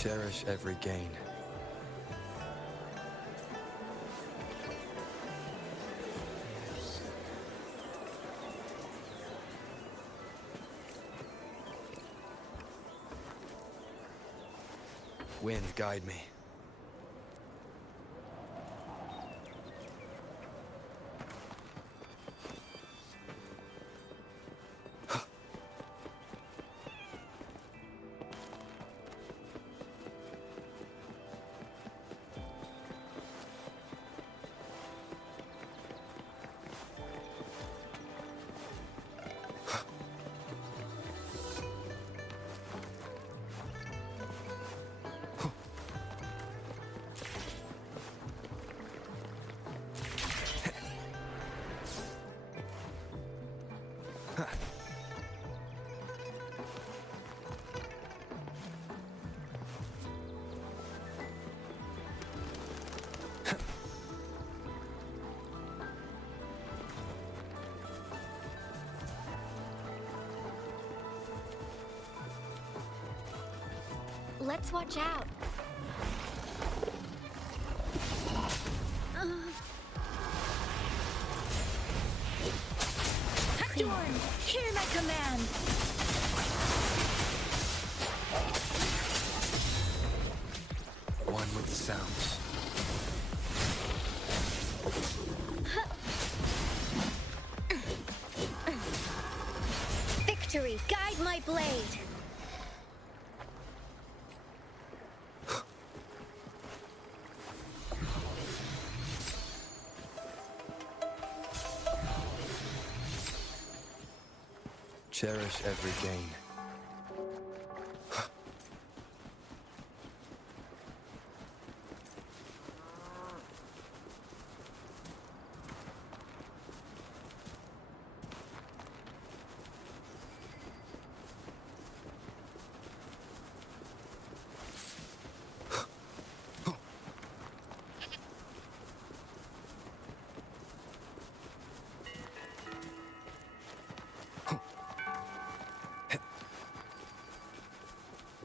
Cherish every gain. Wind, guide me. Let's watch out. Dorn, hear my command! One with the sounds. Victory, guide my blade. Cherish every gain.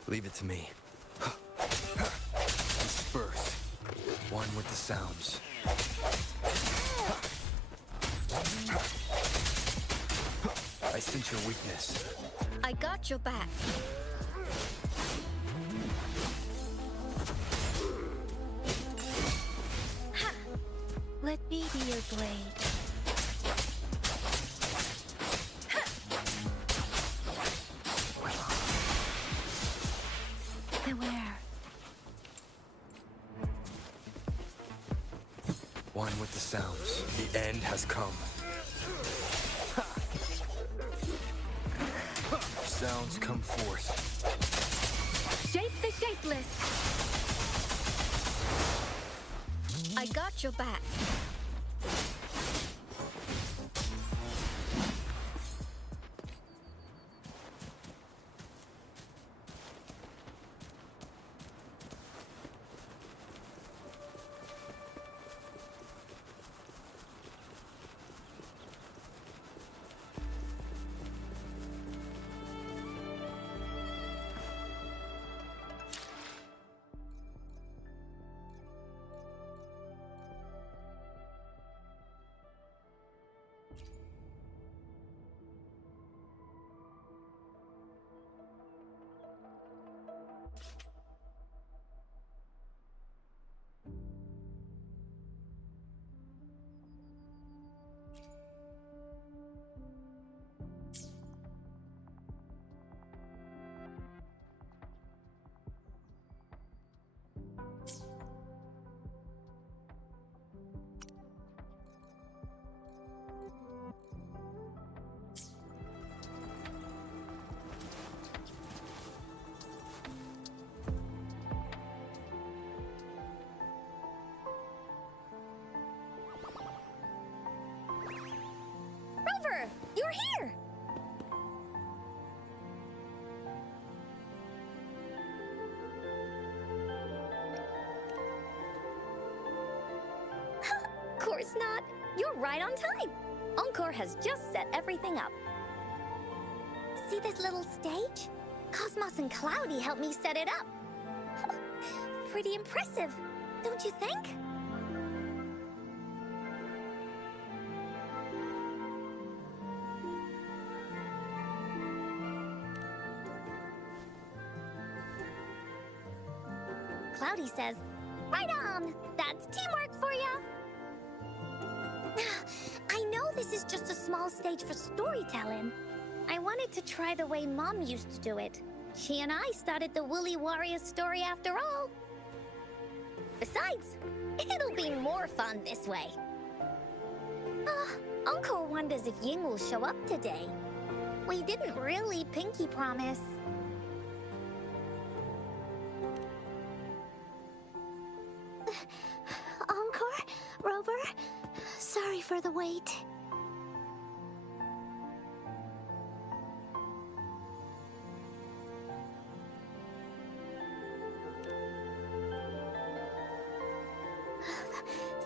Leave it to me. Disperse. One with the sounds. I sense your weakness. I got your back. Ha! Let me be your blade. Beware. One with the sounds. The end has come. Sounds come forth. Shape the shapeless. I got your back. Rover, you're here! Course not. You're right on time. Encore has just set everything up. See this little stage? Cosmos and Cloudy helped me set it up. Pretty impressive, don't you think? Cloudy says, right on! That's teamwork for ya! I know this is just a small stage for storytelling. I wanted to try the way Mom used to do it. She and I started the Woolly Warriors story after all. Besides, it'll be more fun this way. Uncle wonders if Ying will show up today. We didn't really pinky promise. Encore? Rover? Sorry for the wait.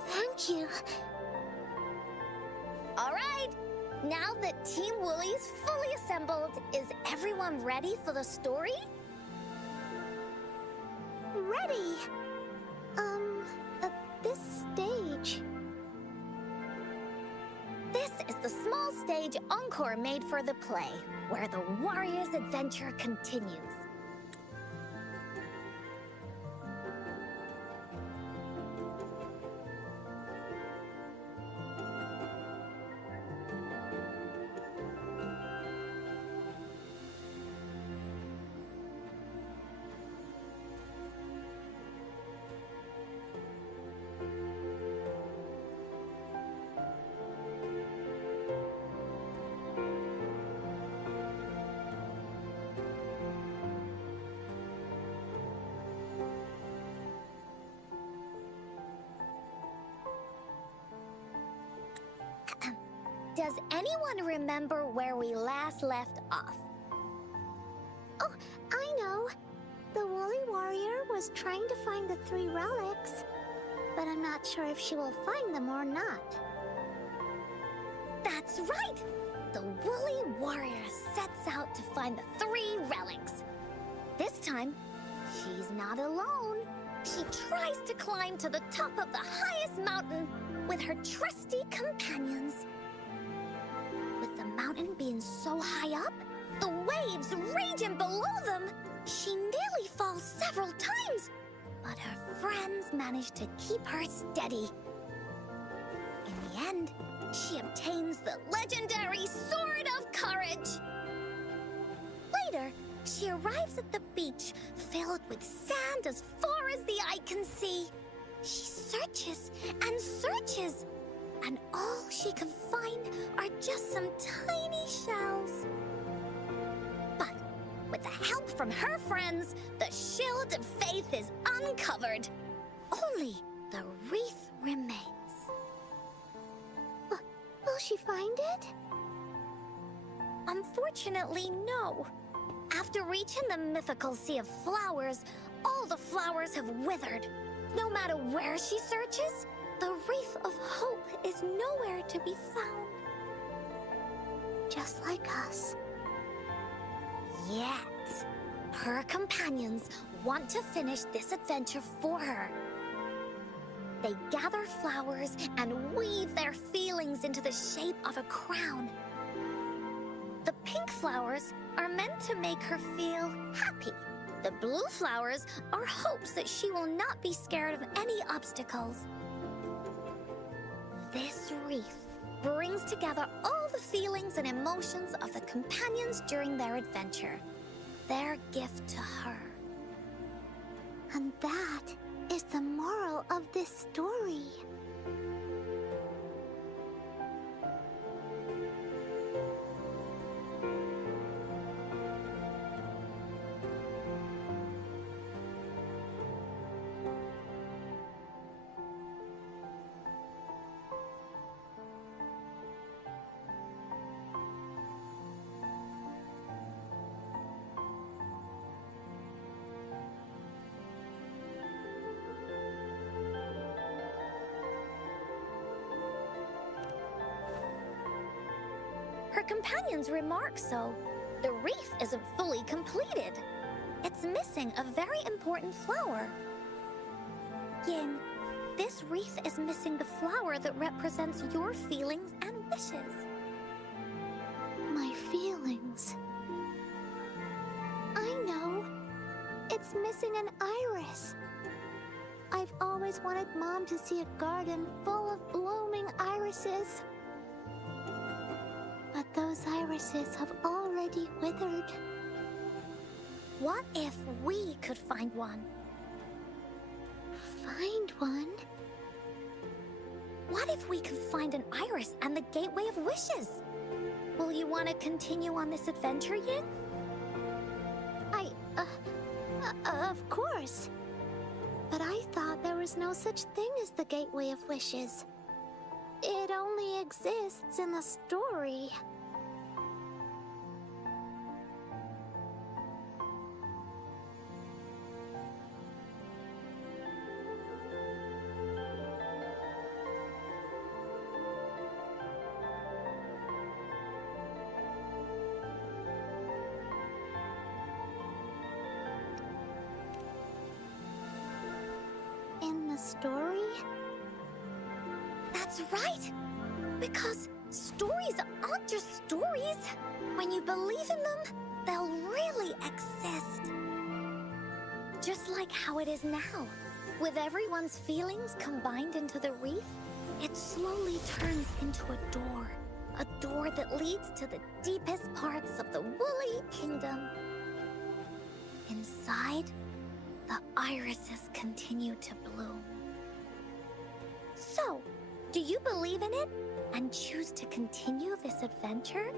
Thank you. All right, now that Team Woolly's fully assembled, is everyone ready for the story? Ready. This stage. This is the small stage Encore made for the play, where the warrior's adventure continues. Does anyone remember where we last left off? Oh, I know. The Woolly Warrior was trying to find the 3 relics, but I'm not sure if she will find them or not. That's right! The Woolly Warrior sets out to find the 3 relics. This time, she's not alone. She tries to climb to the top of the highest mountain with her trusty companions. With the mountain being so high up, the waves raging below them, she nearly falls several times, but her friends manage to keep her steady. In the end, she obtains the legendary Sword of Courage. Later, she arrives at the beach filled with sand as far as the eye can see. She searches and searches, and all she can find are just some tiny shells. But with the help from her friends, the Shield of Faith is uncovered. Only the wreath remains. Will she find it? Unfortunately, no. After reaching the mythical Sea of Flowers, all the flowers have withered. No matter where she searches, the Wreath of Hope is nowhere to be found. Just like us. Yet, her companions want to finish this adventure for her. They gather flowers and weave their feelings into the shape of a crown. The pink flowers are meant to make her feel happy. The blue flowers are hopes that she will not be scared of any obstacles. This wreath brings together all the feelings and emotions of the companions during their adventure. Their gift to her. And that is the moral of this story. Her companions remark so. The wreath isn't fully completed. it's missing a very important flower. Ying, this wreath is missing the flower that represents your feelings and wishes. My feelings. I know. It's missing an iris. I've always wanted Mom to see a garden full of blooming irises. But those irises have already withered. What if we could find one? Find one? What if we could find an iris and the Gateway of Wishes? Will you want to continue on this adventure, Ying? Of course. But I thought there was no such thing as the Gateway of Wishes. It only exists in the story. In the story? That's right! Because stories aren't just stories. When you believe in them, they'll really exist. Just like how it is now. With everyone's feelings combined into the wreath, it slowly turns into a door. A door that leads to the deepest parts of the Woolly Kingdom. Inside, the irises continue to bloom. So, do you believe in it and choose to continue this adventure?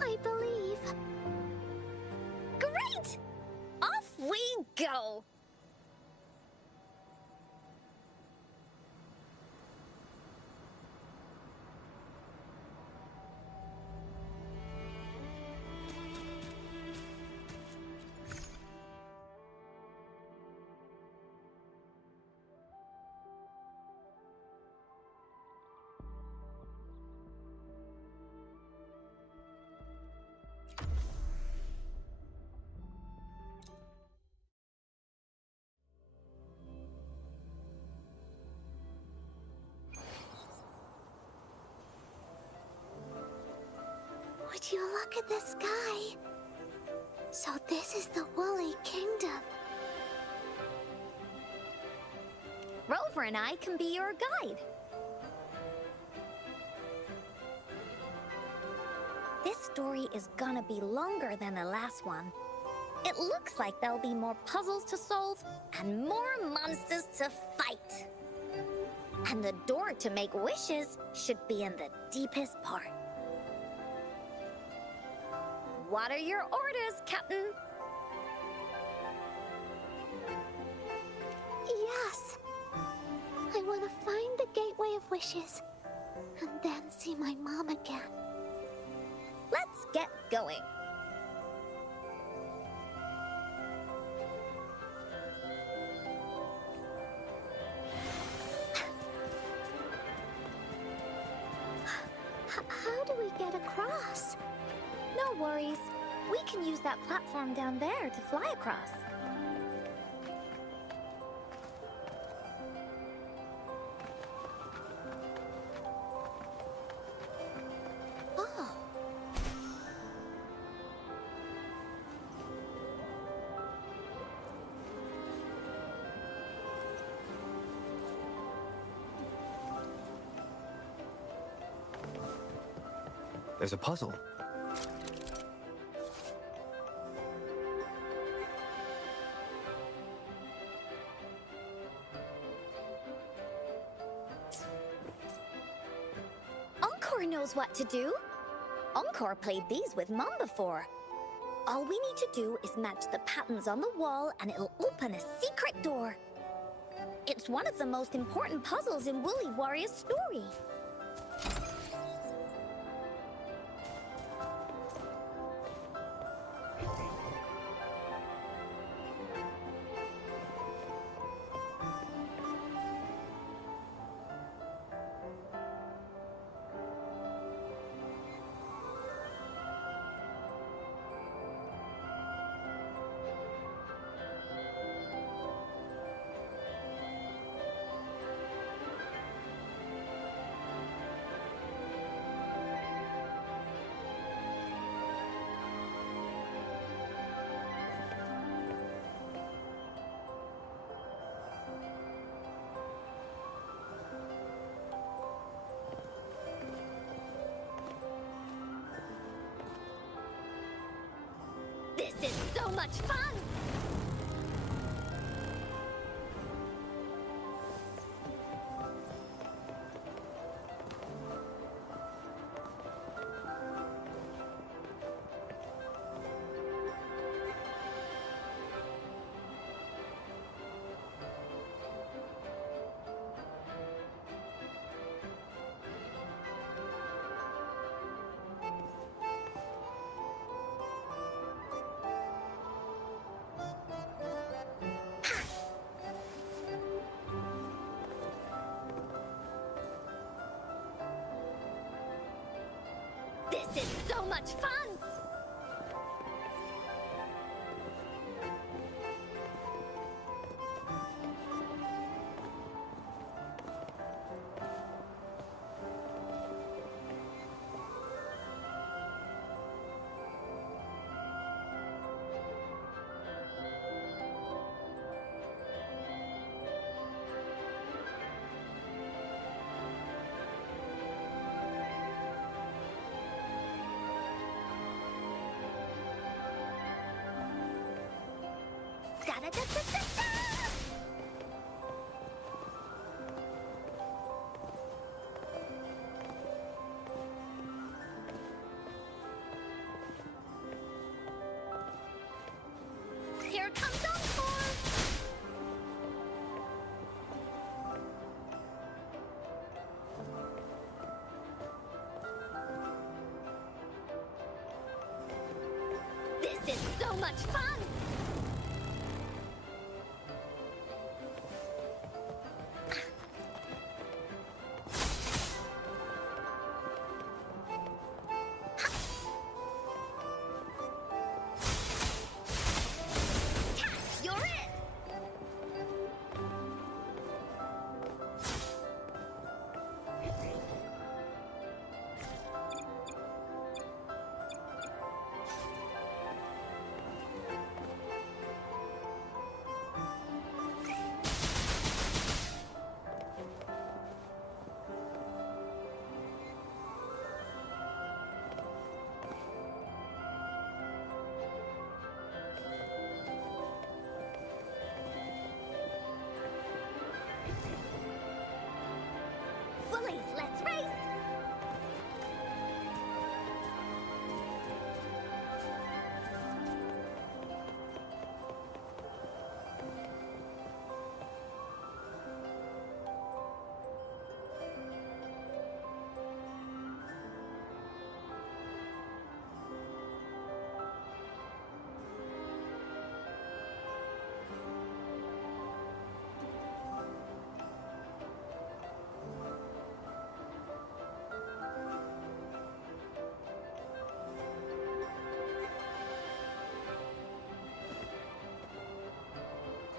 I believe. Great! Off we go! Would you look at the sky? So this is the Woolly Kingdom. Rover and I can be your guide. This story is gonna be longer than the last one. It looks like there'll be more puzzles to solve and more monsters to fight. And the door to make wishes should be in the deepest part. What are your orders, Captain? Yes. I want to find the Gateway of Wishes and then see my mom again. Let's get going. How do we get across? No worries. We can use that platform down there to fly across. Oh. There's a puzzle. Encore knows what to do. Encore played these with Mom before. All we need to do is match the patterns on the wall and it'll open a secret door. It's one of the most important puzzles in Woolly Warrior's story. much fun! This is so much fun! Da-da-da-da-da-da! Here comes Encore! This is so much fun! You're it! Bullies, let's race!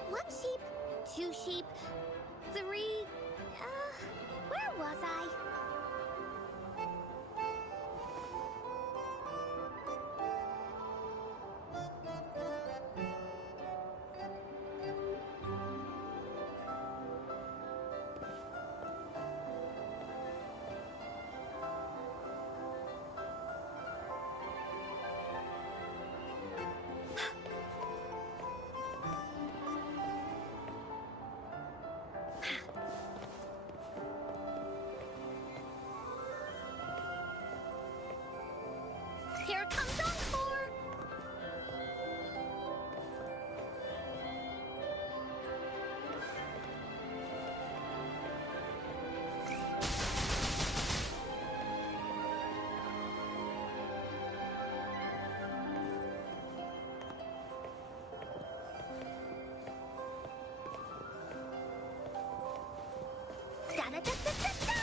One sheep, two sheep, three... where was I? Here comes Encore! Da-da-da-da-da-da!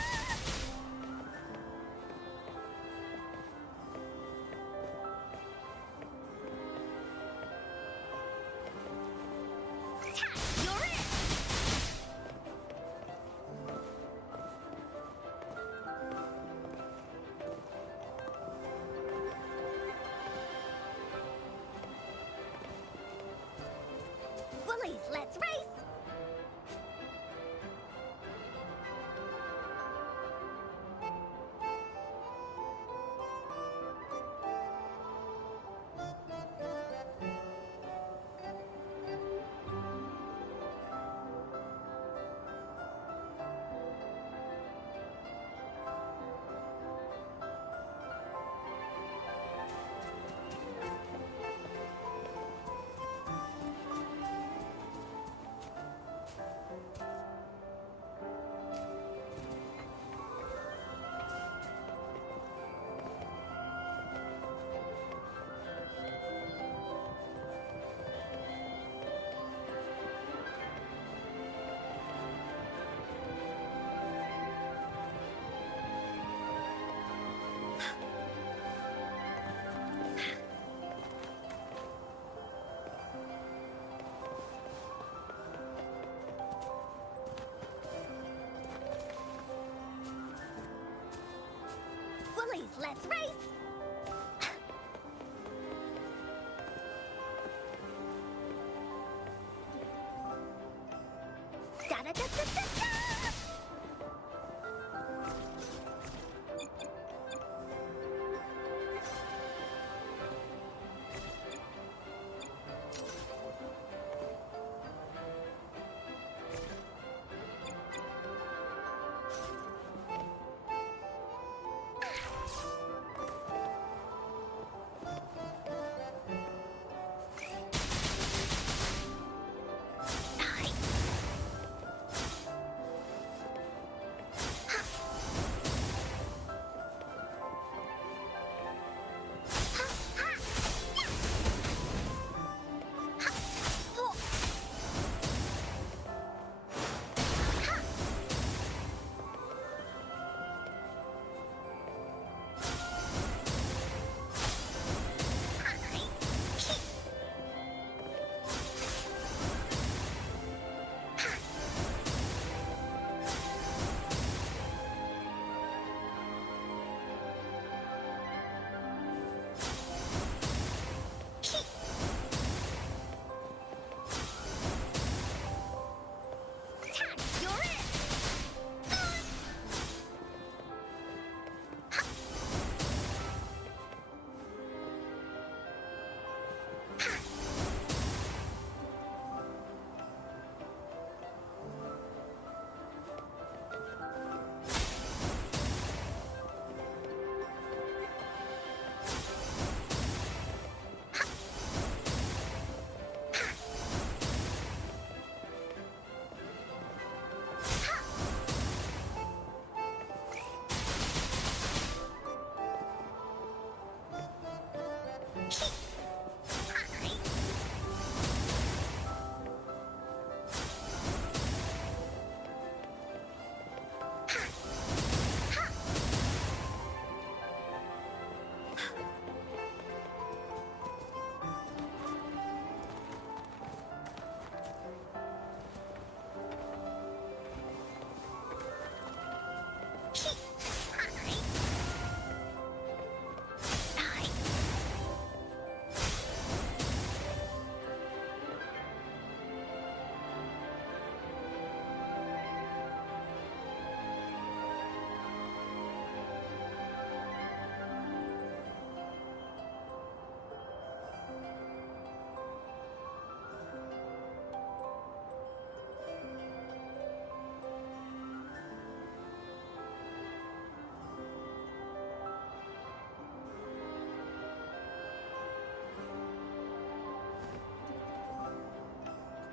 You're it! Bullies, let's race! Let's race! Da da da da da da!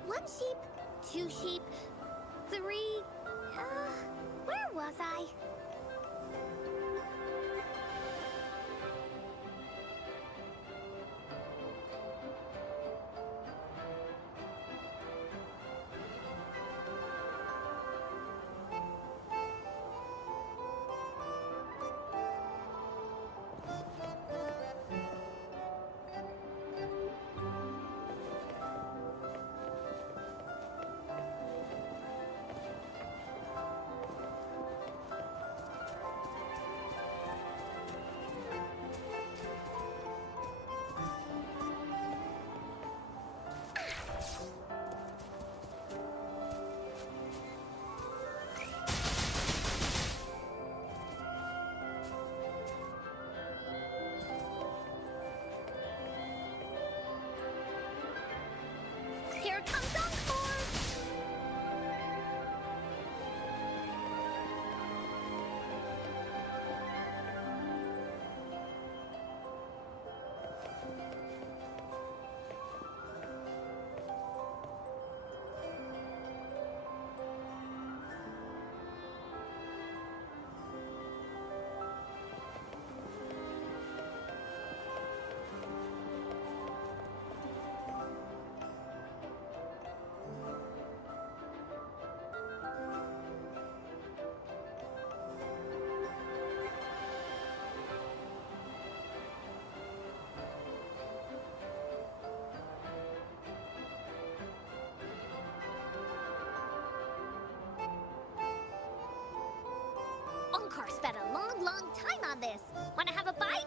One sheep, two sheep, three... where was I? Here comes Encore! Encore spent a long time on this. Why Wanna have a bite?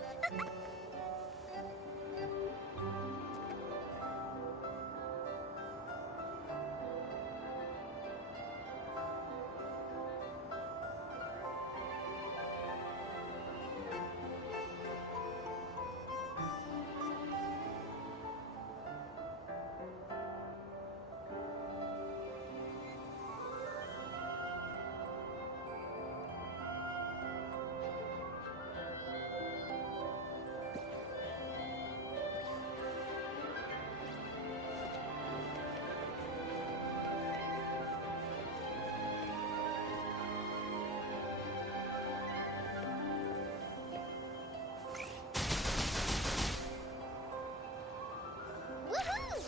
Woohoo!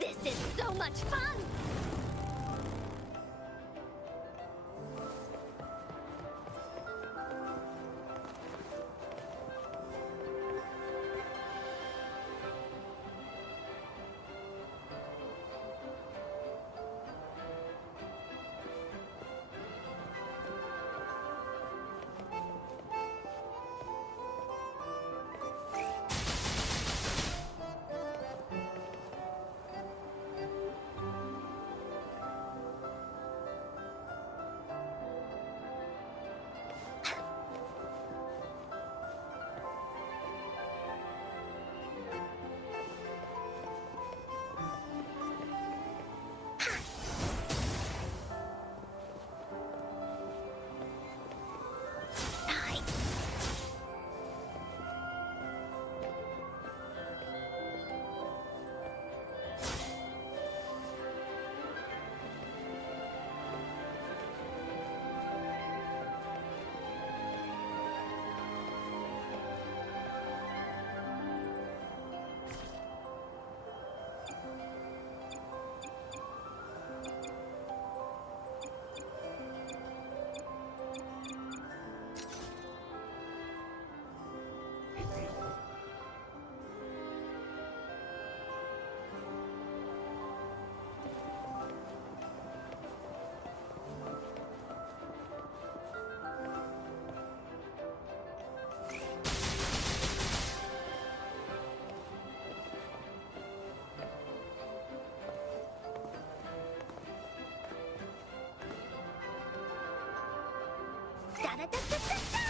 This is so much fun! Da-da-da-da-da-da!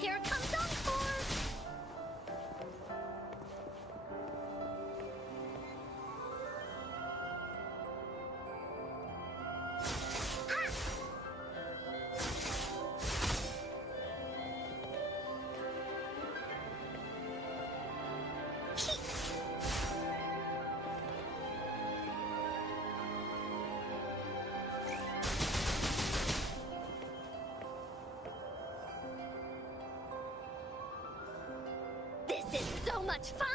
Here comes Encore! This is so much fun!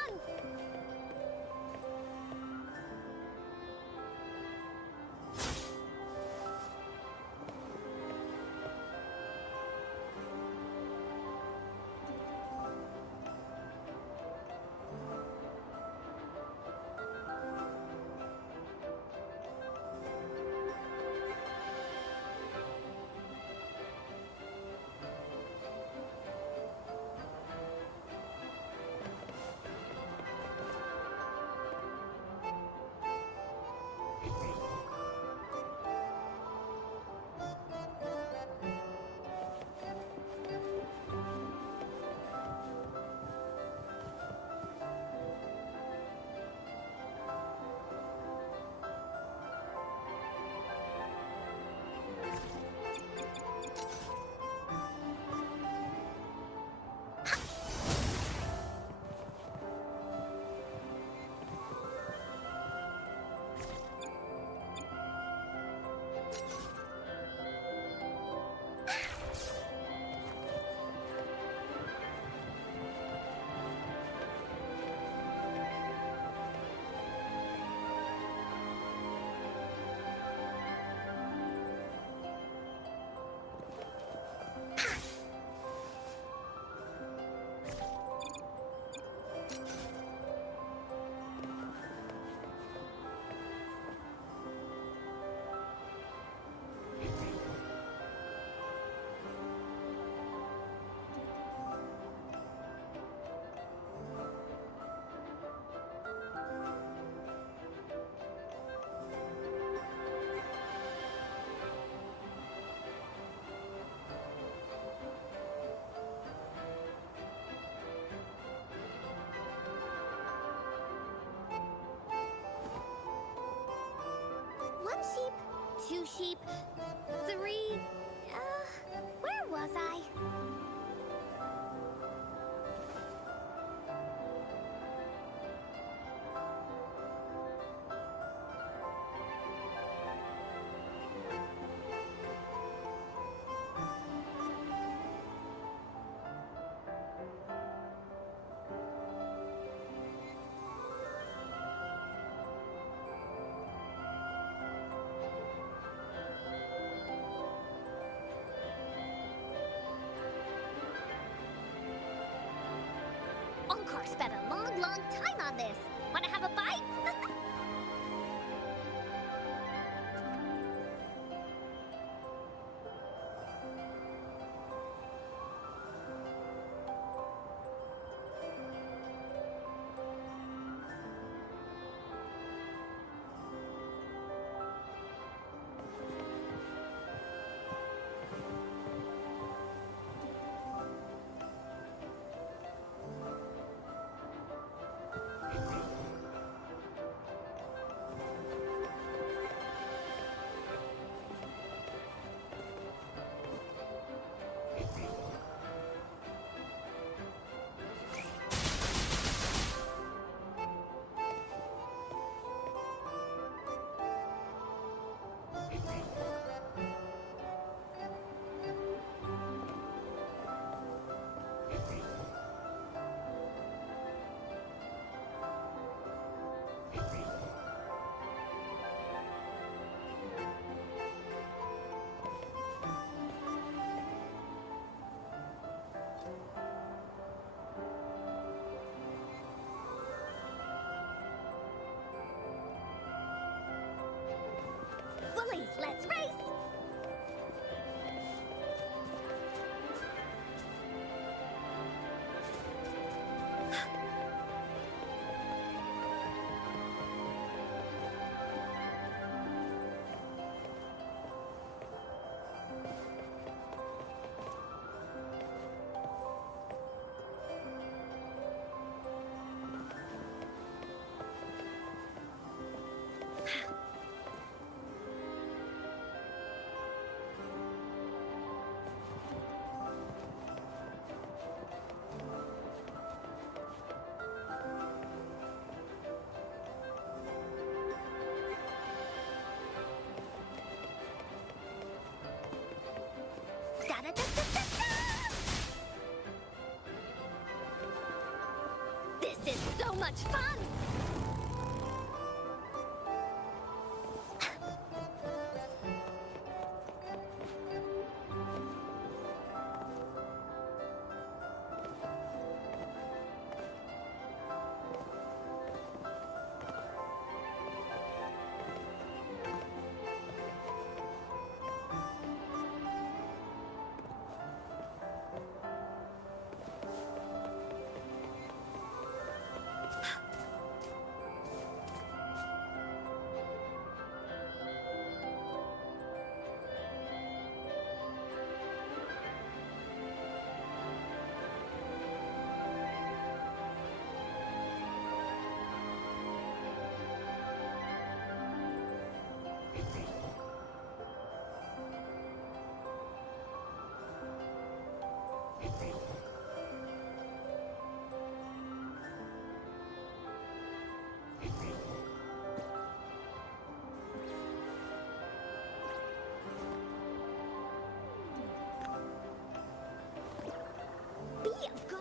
sheep, 2 sheep, 3... where was I? Encore spent a long, long time on this. Wanna have a bite? Woolies, let's race! Da-da-da-da-da-da! This is so much fun! Be a good...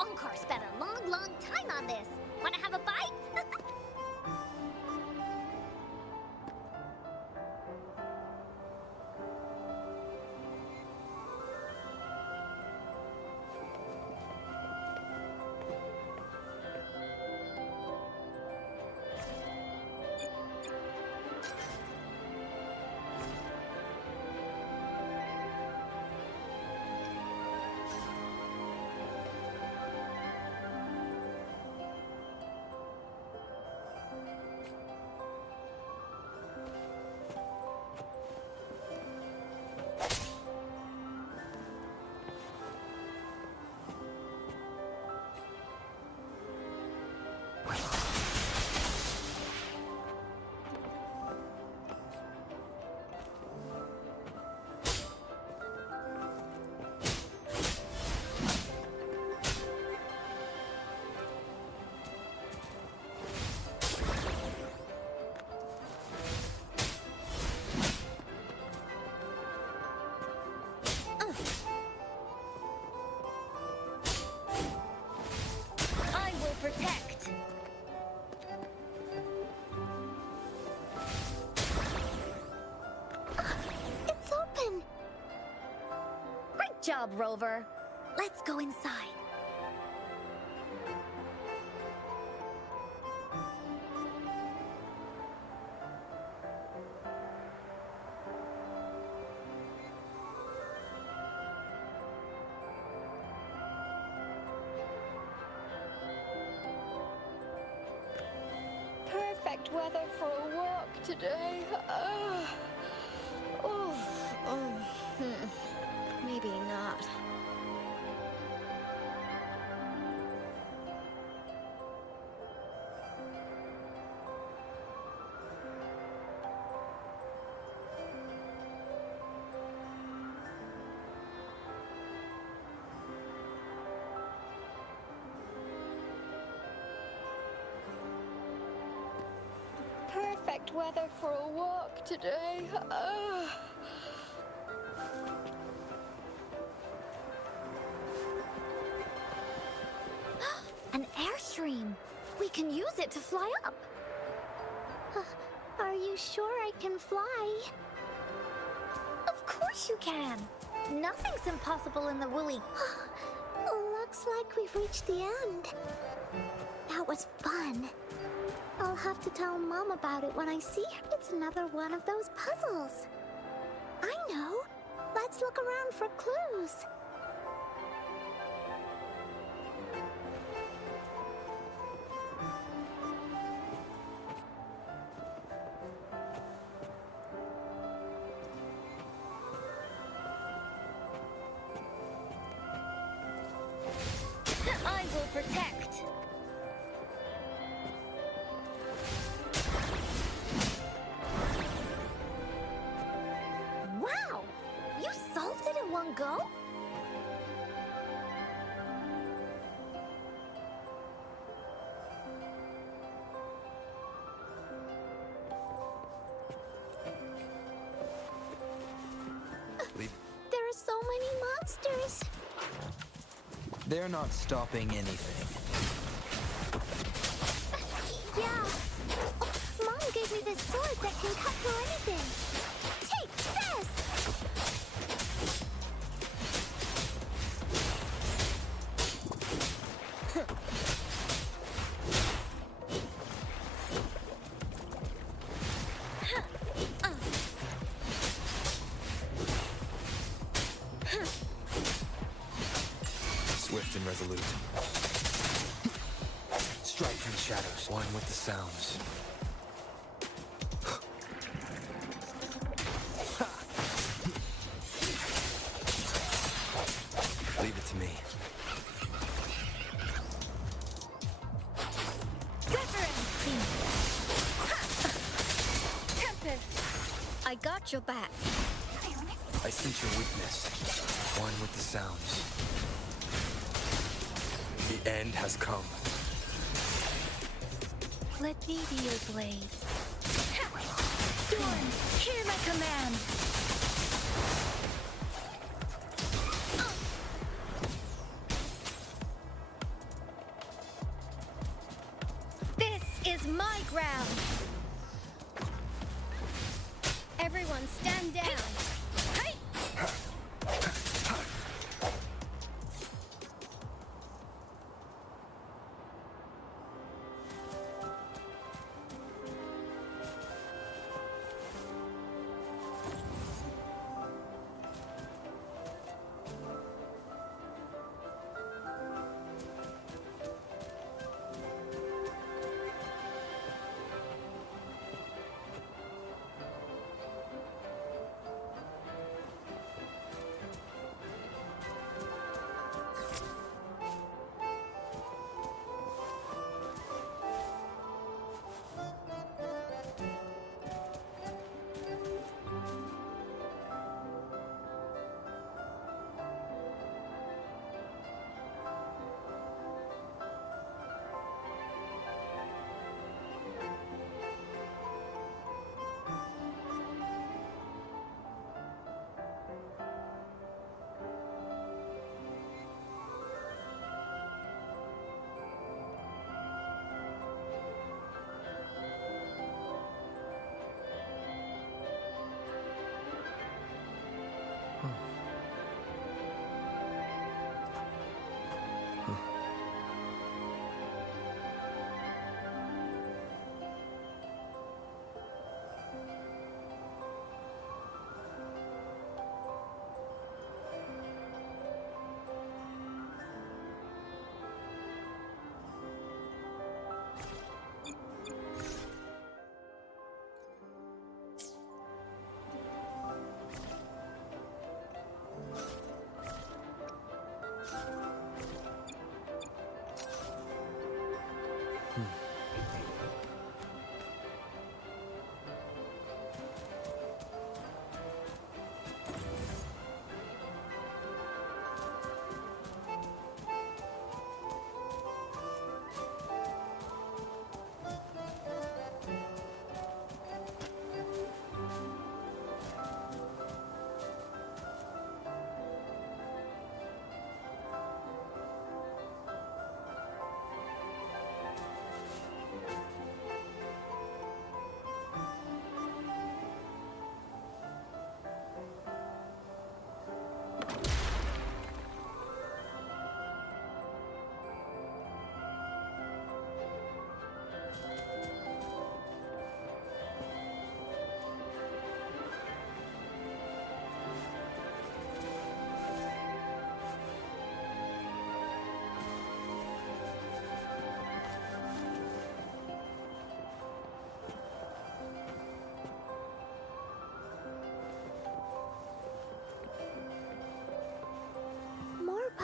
Encore spent a long, long time on this. Wanna have a bite? job, Rover. Let's go inside. Perfect weather for a walk today. Maybe not. Perfect weather for a walk today. An airstream. We can use it to fly up. Are you sure I can fly? Of course you can. Nothing's impossible in the woolly. Looks like we've reached the end. That was fun. I'll have to tell Mom about it when I see her. It's another one of those puzzles. I know. Let's look around for clues. I will protect. Wow! You solved it in one go? Leave. There are so many monsters. They're not stopping anything. Yeah. Mom gave me this sword that can cut through anything. Take this! Swift and resolute. Strike from the shadows, one with the sounds. Leave it to me. Tempest, I got your back. I sense your weakness, one with the sounds. The end has come. Let me be your blade. Storm, hear my command. This is my ground. Everyone stand down. Hey!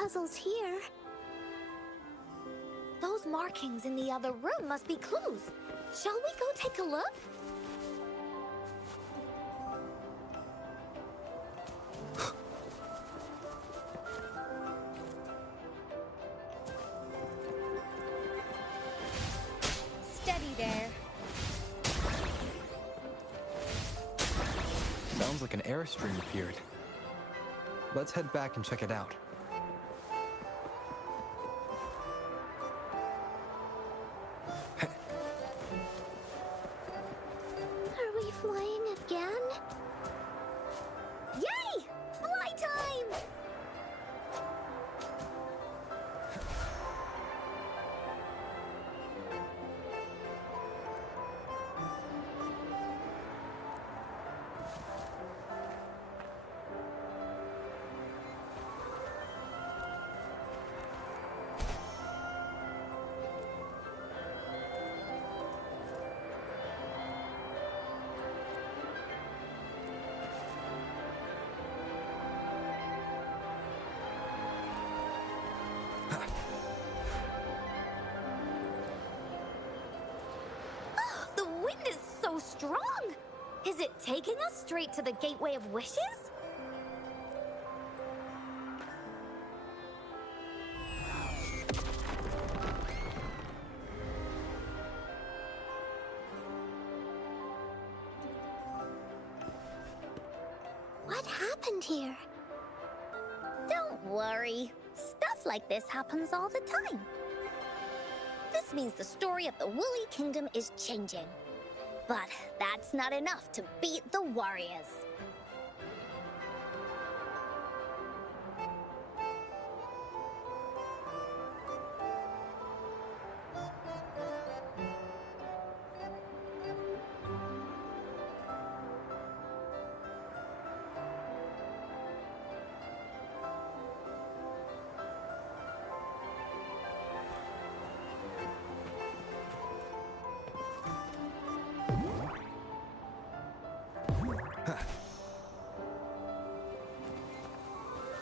puzzles here. Those markings in the other room must be clues. Shall we go take a look? Steady there. Sounds like an airstream appeared. Let's head back and check it out. Are we flying again? Yay! Fly time! The wind is so strong! Is it taking us straight to the Gateway of Wishes? What happened here? Don't worry. Stuff like this happens all the time. This means the story of the Woolly Kingdom is changing. But that's not enough to beat the warriors.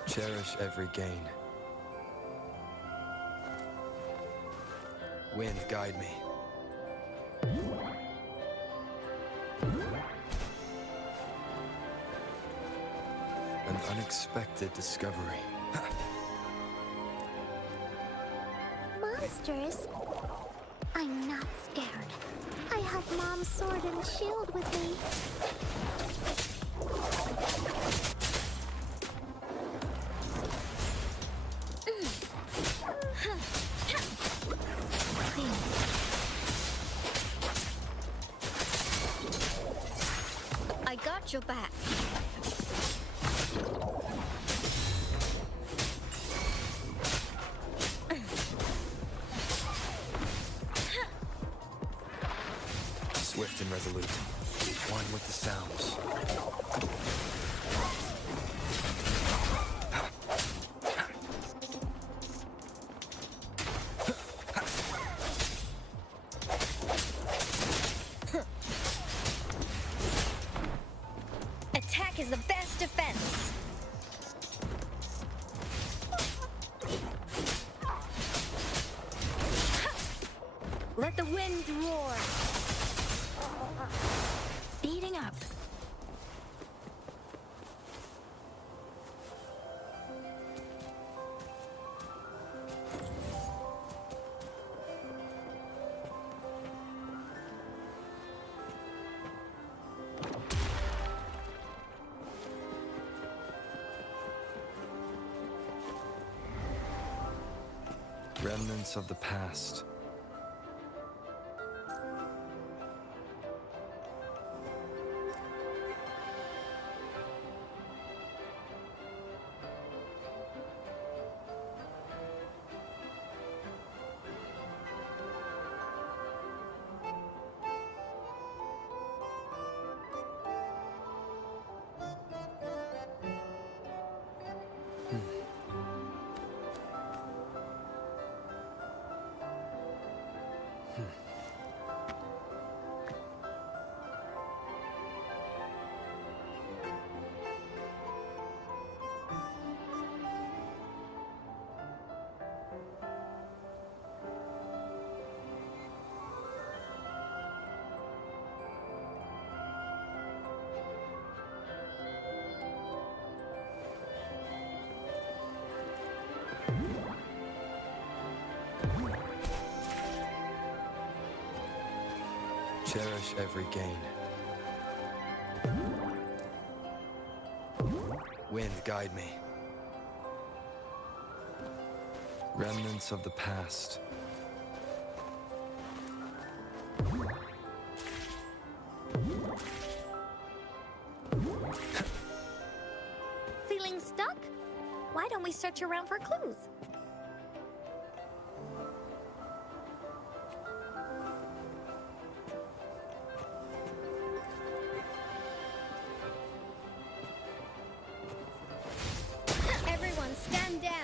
Cherish every gain. Wind, guide me. An unexpected discovery. Monsters? I'm not scared. I have Mom's sword and shield with me. I got your back. Swift and resolute. One with the sounds. Attack is the best defense. Let the winds roar. Speeding up. Remnants of the past. Cherish every gain. Wind, guide me. Remnants of the past. Feeling stuck? Why don't we search around for clues? Everyone stand down.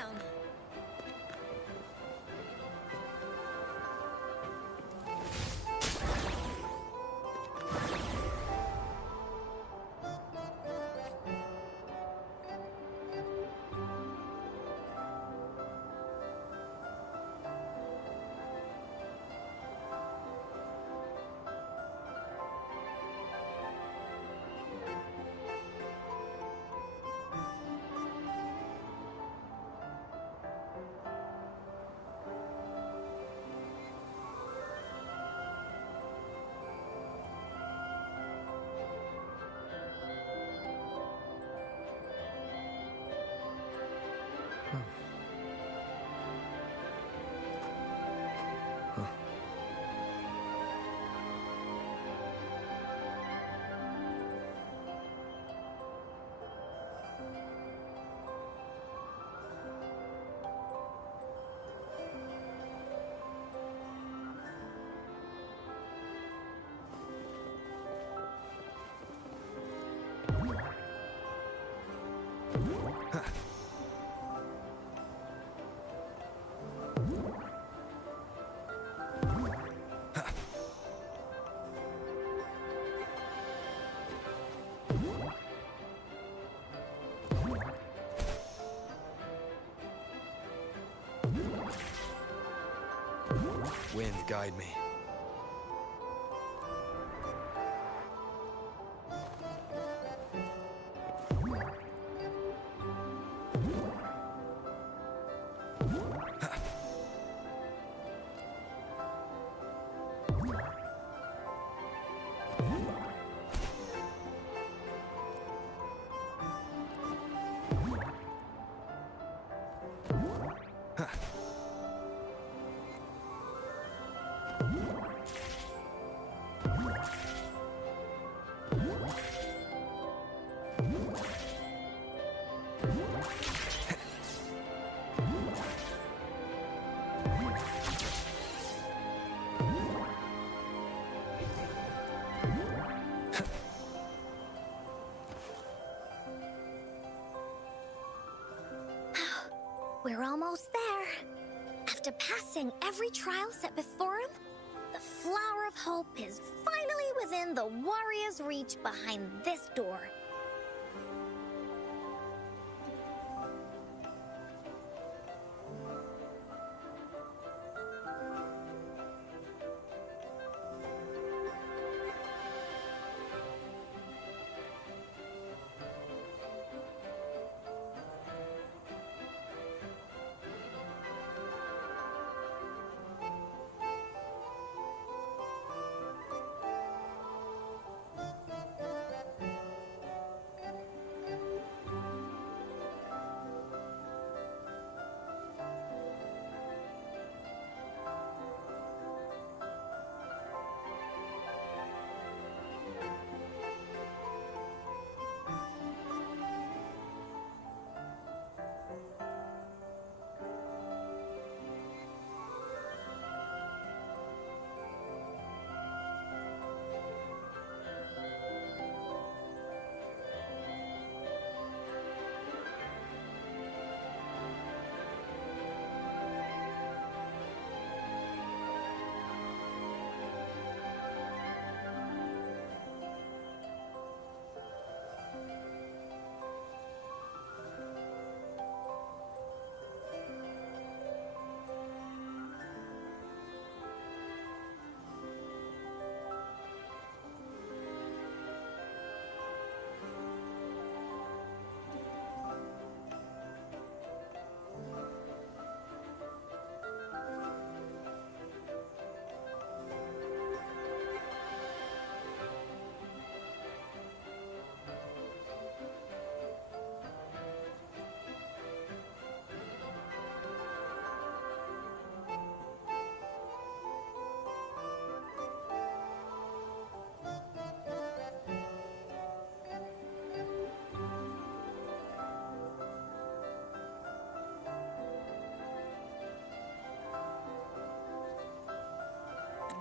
Wind, guide me. We're almost there. After passing every trial set before him, the Flower of Hope is finally within the warrior's reach behind this door.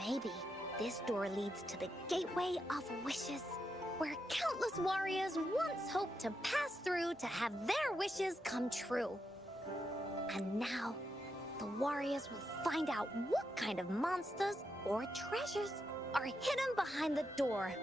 maybe this door leads to the Gateway of Wishes, where countless warriors once hoped to pass through to have their wishes come true. And now, the warriors will find out what kind of monsters or treasures are hidden behind the door.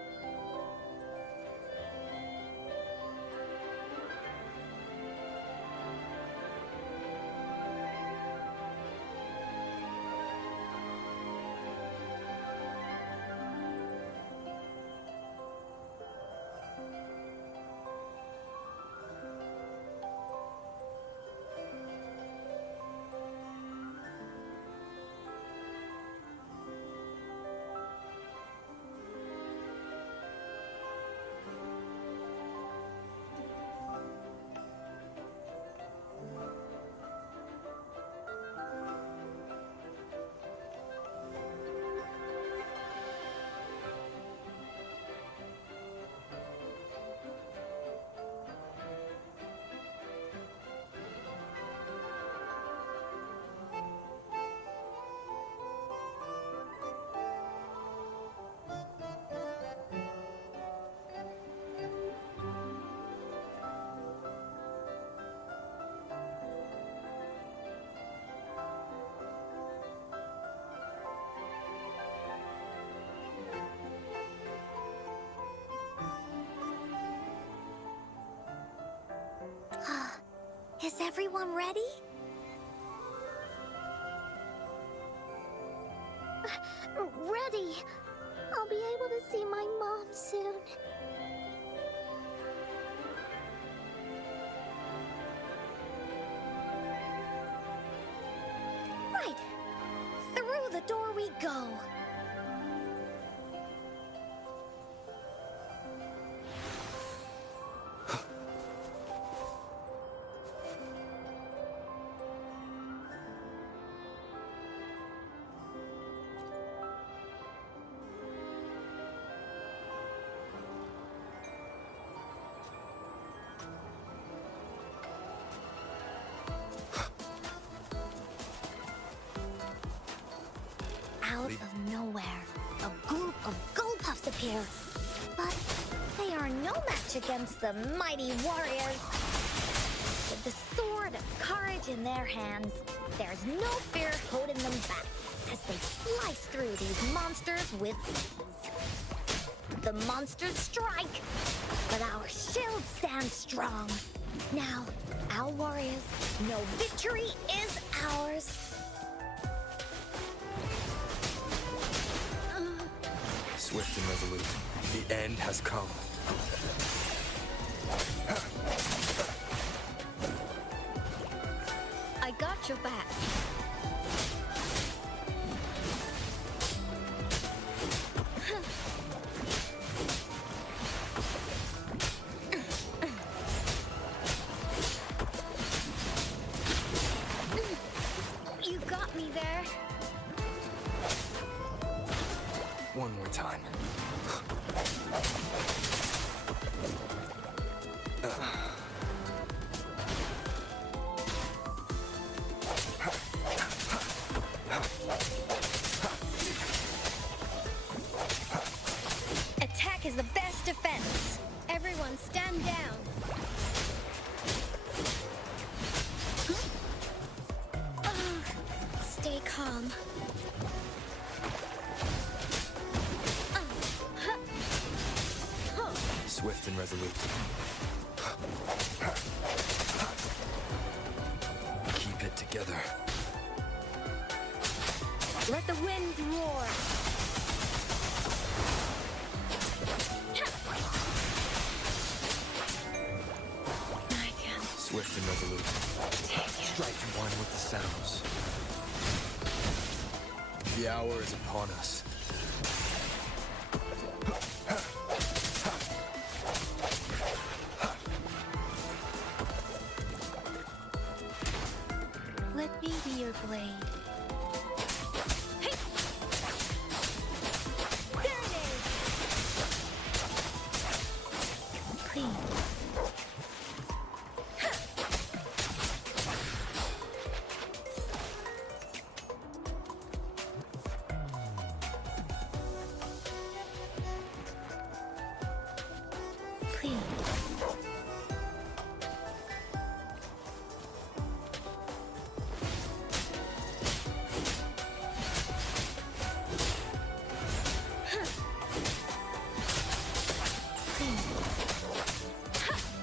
Is everyone ready? Ready. I'll be able to see my mom soon. Right. Through the door we go. Out of nowhere, a group of gold puffs appear. But they are no match against the mighty warriors. With the sword of courage in their hands, there's no fear holding them back as they slice through these monsters with ease. The monsters strike, but our shields stand strong. Now, our warriors know victory is ours. Swift and resolute. The end has come. I got your back. You got me there. One more time. Attack is the best defense. Everyone stand down. Stay calm. Swift and resolute. Keep it together. Let the winds roar. I can. Swift and resolute. Strike one with the sounds. The hour is upon us. Let me be your blade. Hey! There it is! Clean. Clean.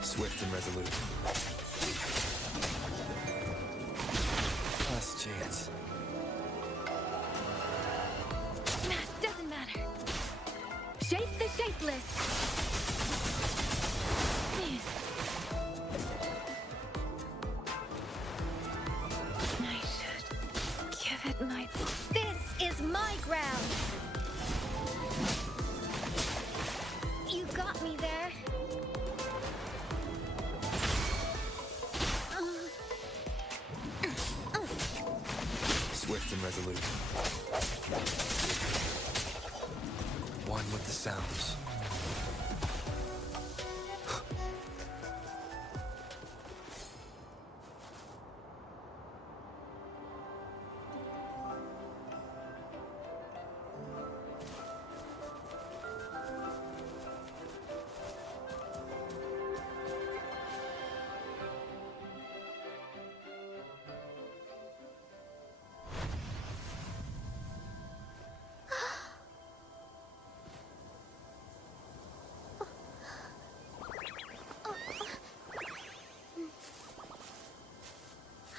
Swift and resolute. Last chance. Doesn't matter. Shape the shapeless. I should give it my... This is my ground. You got me there. Swift and resolute. One with the sounds.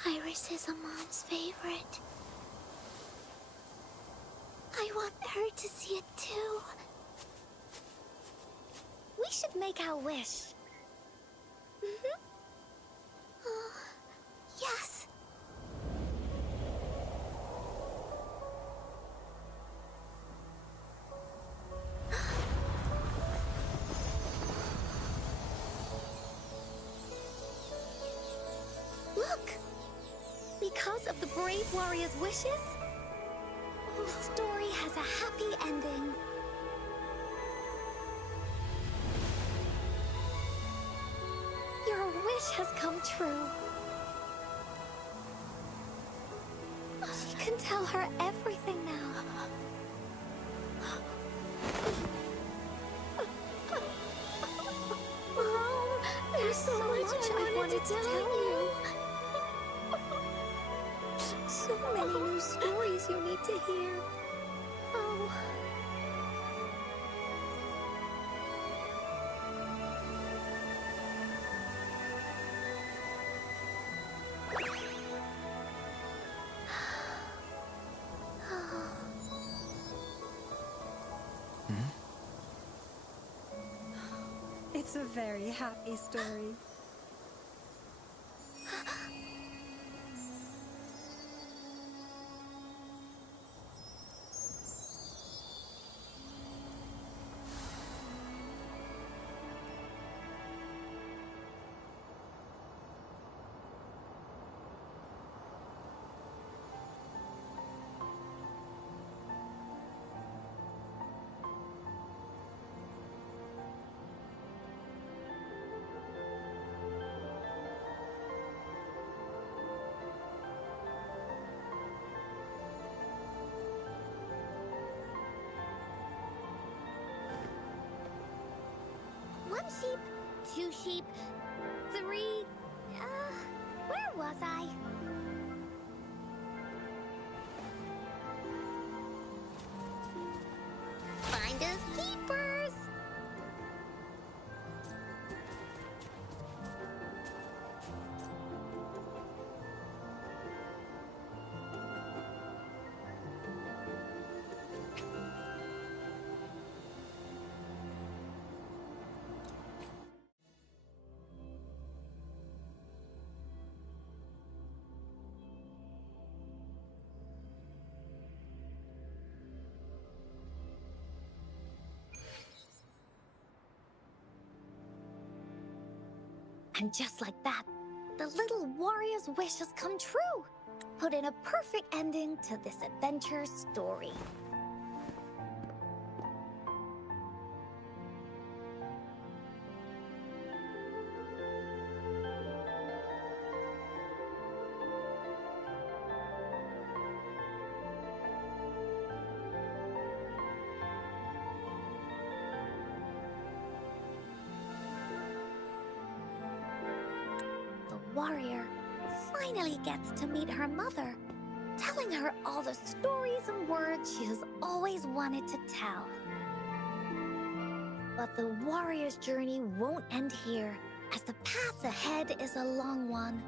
Iris is a mom's favorite. I want her to see it too. We should make our wish. Yes. Look! Because of the brave warrior's wishes, the story has a happy ending. Your wish has come true. She can tell her everything now. Mom, there's so much I wanted to tell you. So many new stories you need to hear. Oh. It's a very happy story. One sheep, two sheep, three... where was I? Finders keepers! And just like that, the little warrior's wish has come true. Put in a perfect ending to this adventure story. warrior finally gets to meet her mother, telling her all the stories and words she has always wanted to tell. But the warrior's journey won't end here, as the path ahead is a long one.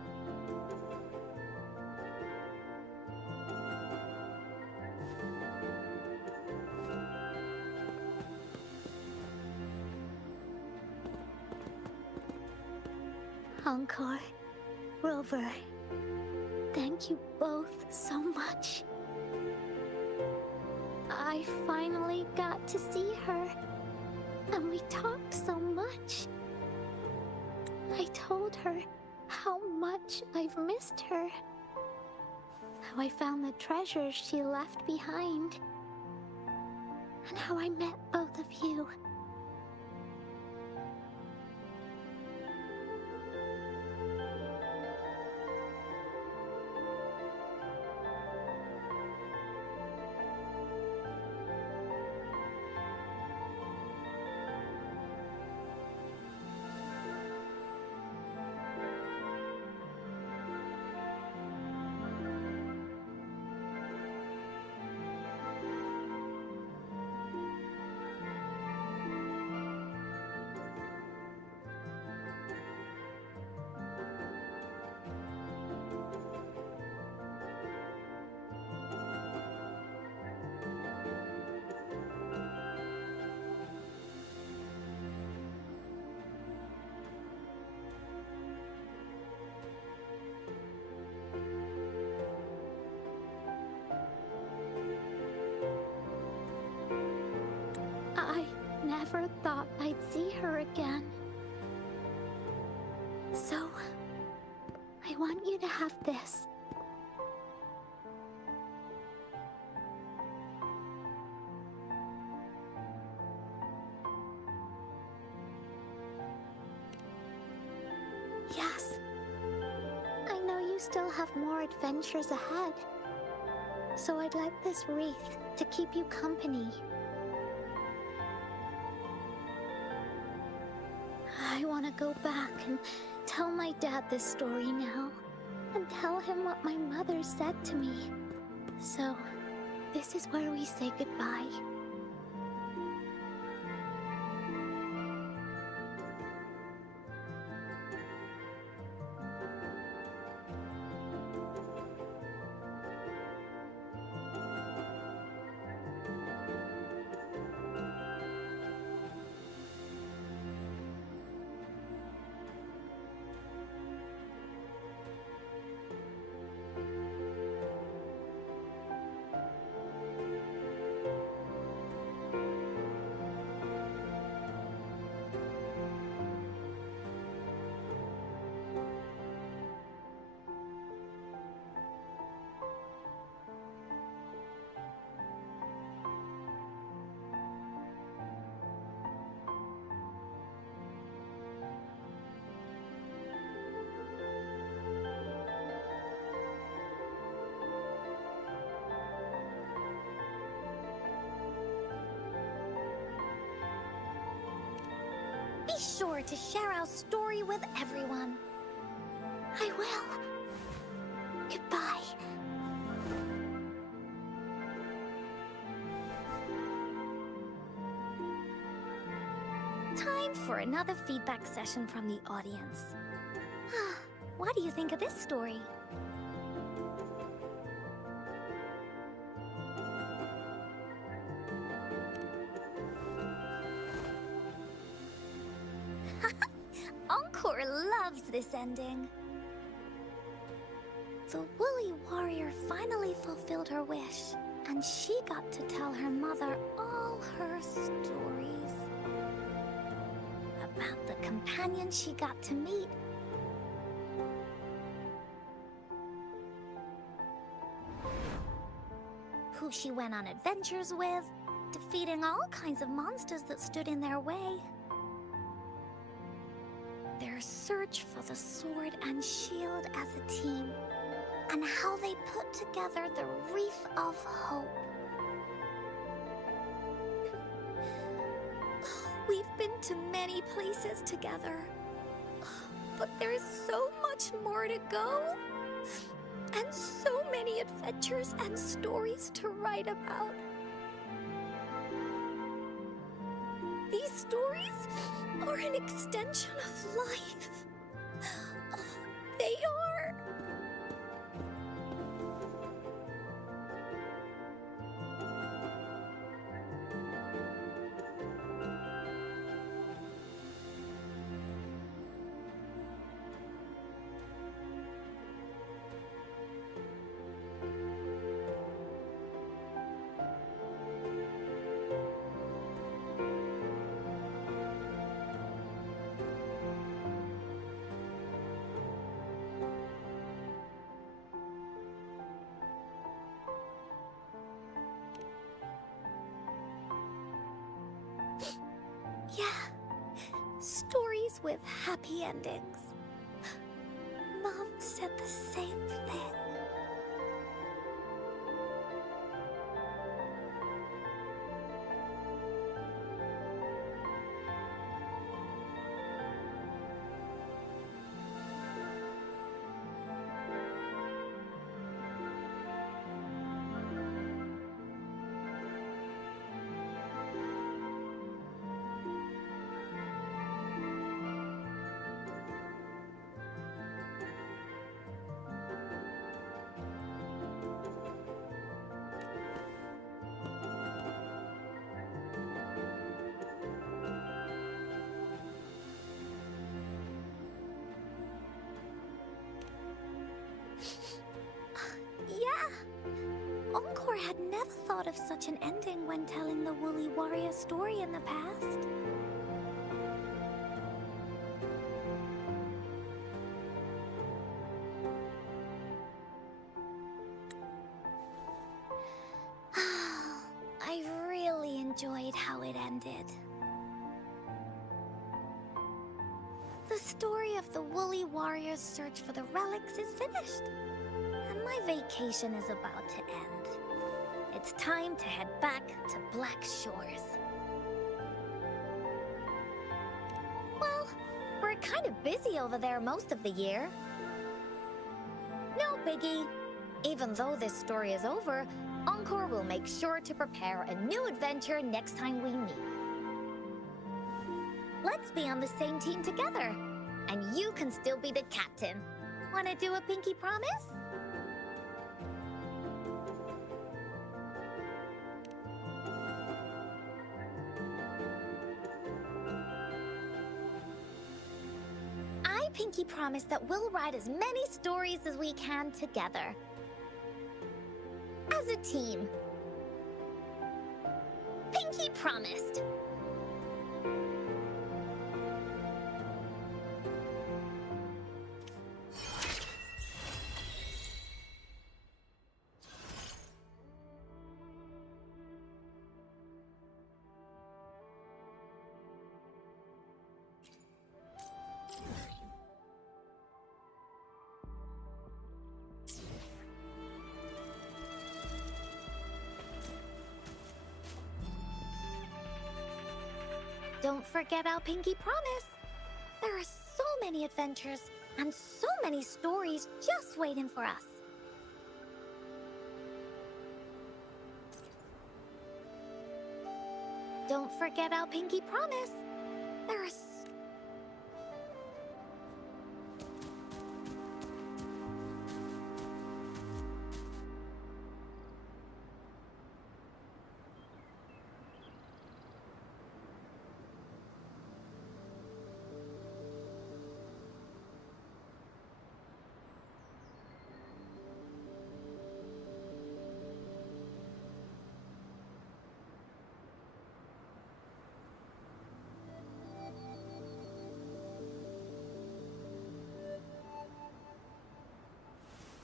Encore, Rover, thank you both so much. I finally got to see her, and we talked so much. I told her how much I've missed her, how I found the treasures she left behind, and how I met both of you. I never thought I'd see her again. So, I want you to have this. Yes. I know you still have more adventures ahead. So I'd like this wreath to keep you company. I want to go back and tell my dad this story now, and tell him what my mother said to me. So, this is where we say goodbye. Be sure to share our story with everyone. I will. Goodbye. Time for another feedback session from the audience. What do you think of this story? Encore loves this ending. The woolly warrior finally fulfilled her wish, and she got to tell her mother all her stories about the companion she got to meet. Who she went on adventures with, defeating all kinds of monsters that stood in their way. Their search for the sword and shield as a team, and how they put together the Wreath of Hope. We've been to many places together, but there's so much more to go. And so many adventures and stories to write about. These stories are an extension of life. They are. Yeah, stories with happy endings. Mom said the same thing. Yeah. Encore had never thought of such an ending when telling the Woolly Warrior story in the past. I really enjoyed how it ended. The story of the Woolly Warrior's search for the relics is finished. And my vacation is about to end. It's time to head back to Black Shores. Well, we're kind of busy over there most of the year. No biggie. Even though this story is over, Encore will make sure to prepare a new adventure next time we meet. Let's be on the same team together. And you can still be the captain. Wanna do a pinky promise? I pinky promise that we'll write as many stories as we can together. As a team. Pinky promised. Don't forget our pinky promise. There are so many adventures and so many stories just waiting for us. Don't forget our pinky promise. There are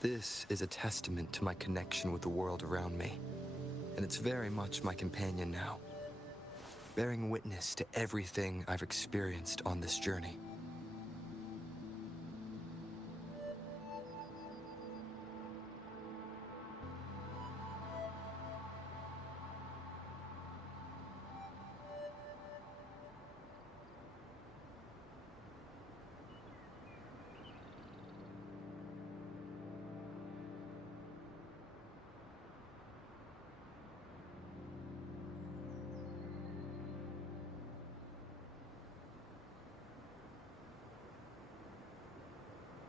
This is a testament to my connection with the world around me, and it's very much my companion now, bearing witness to everything I've experienced on this journey.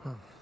Huh.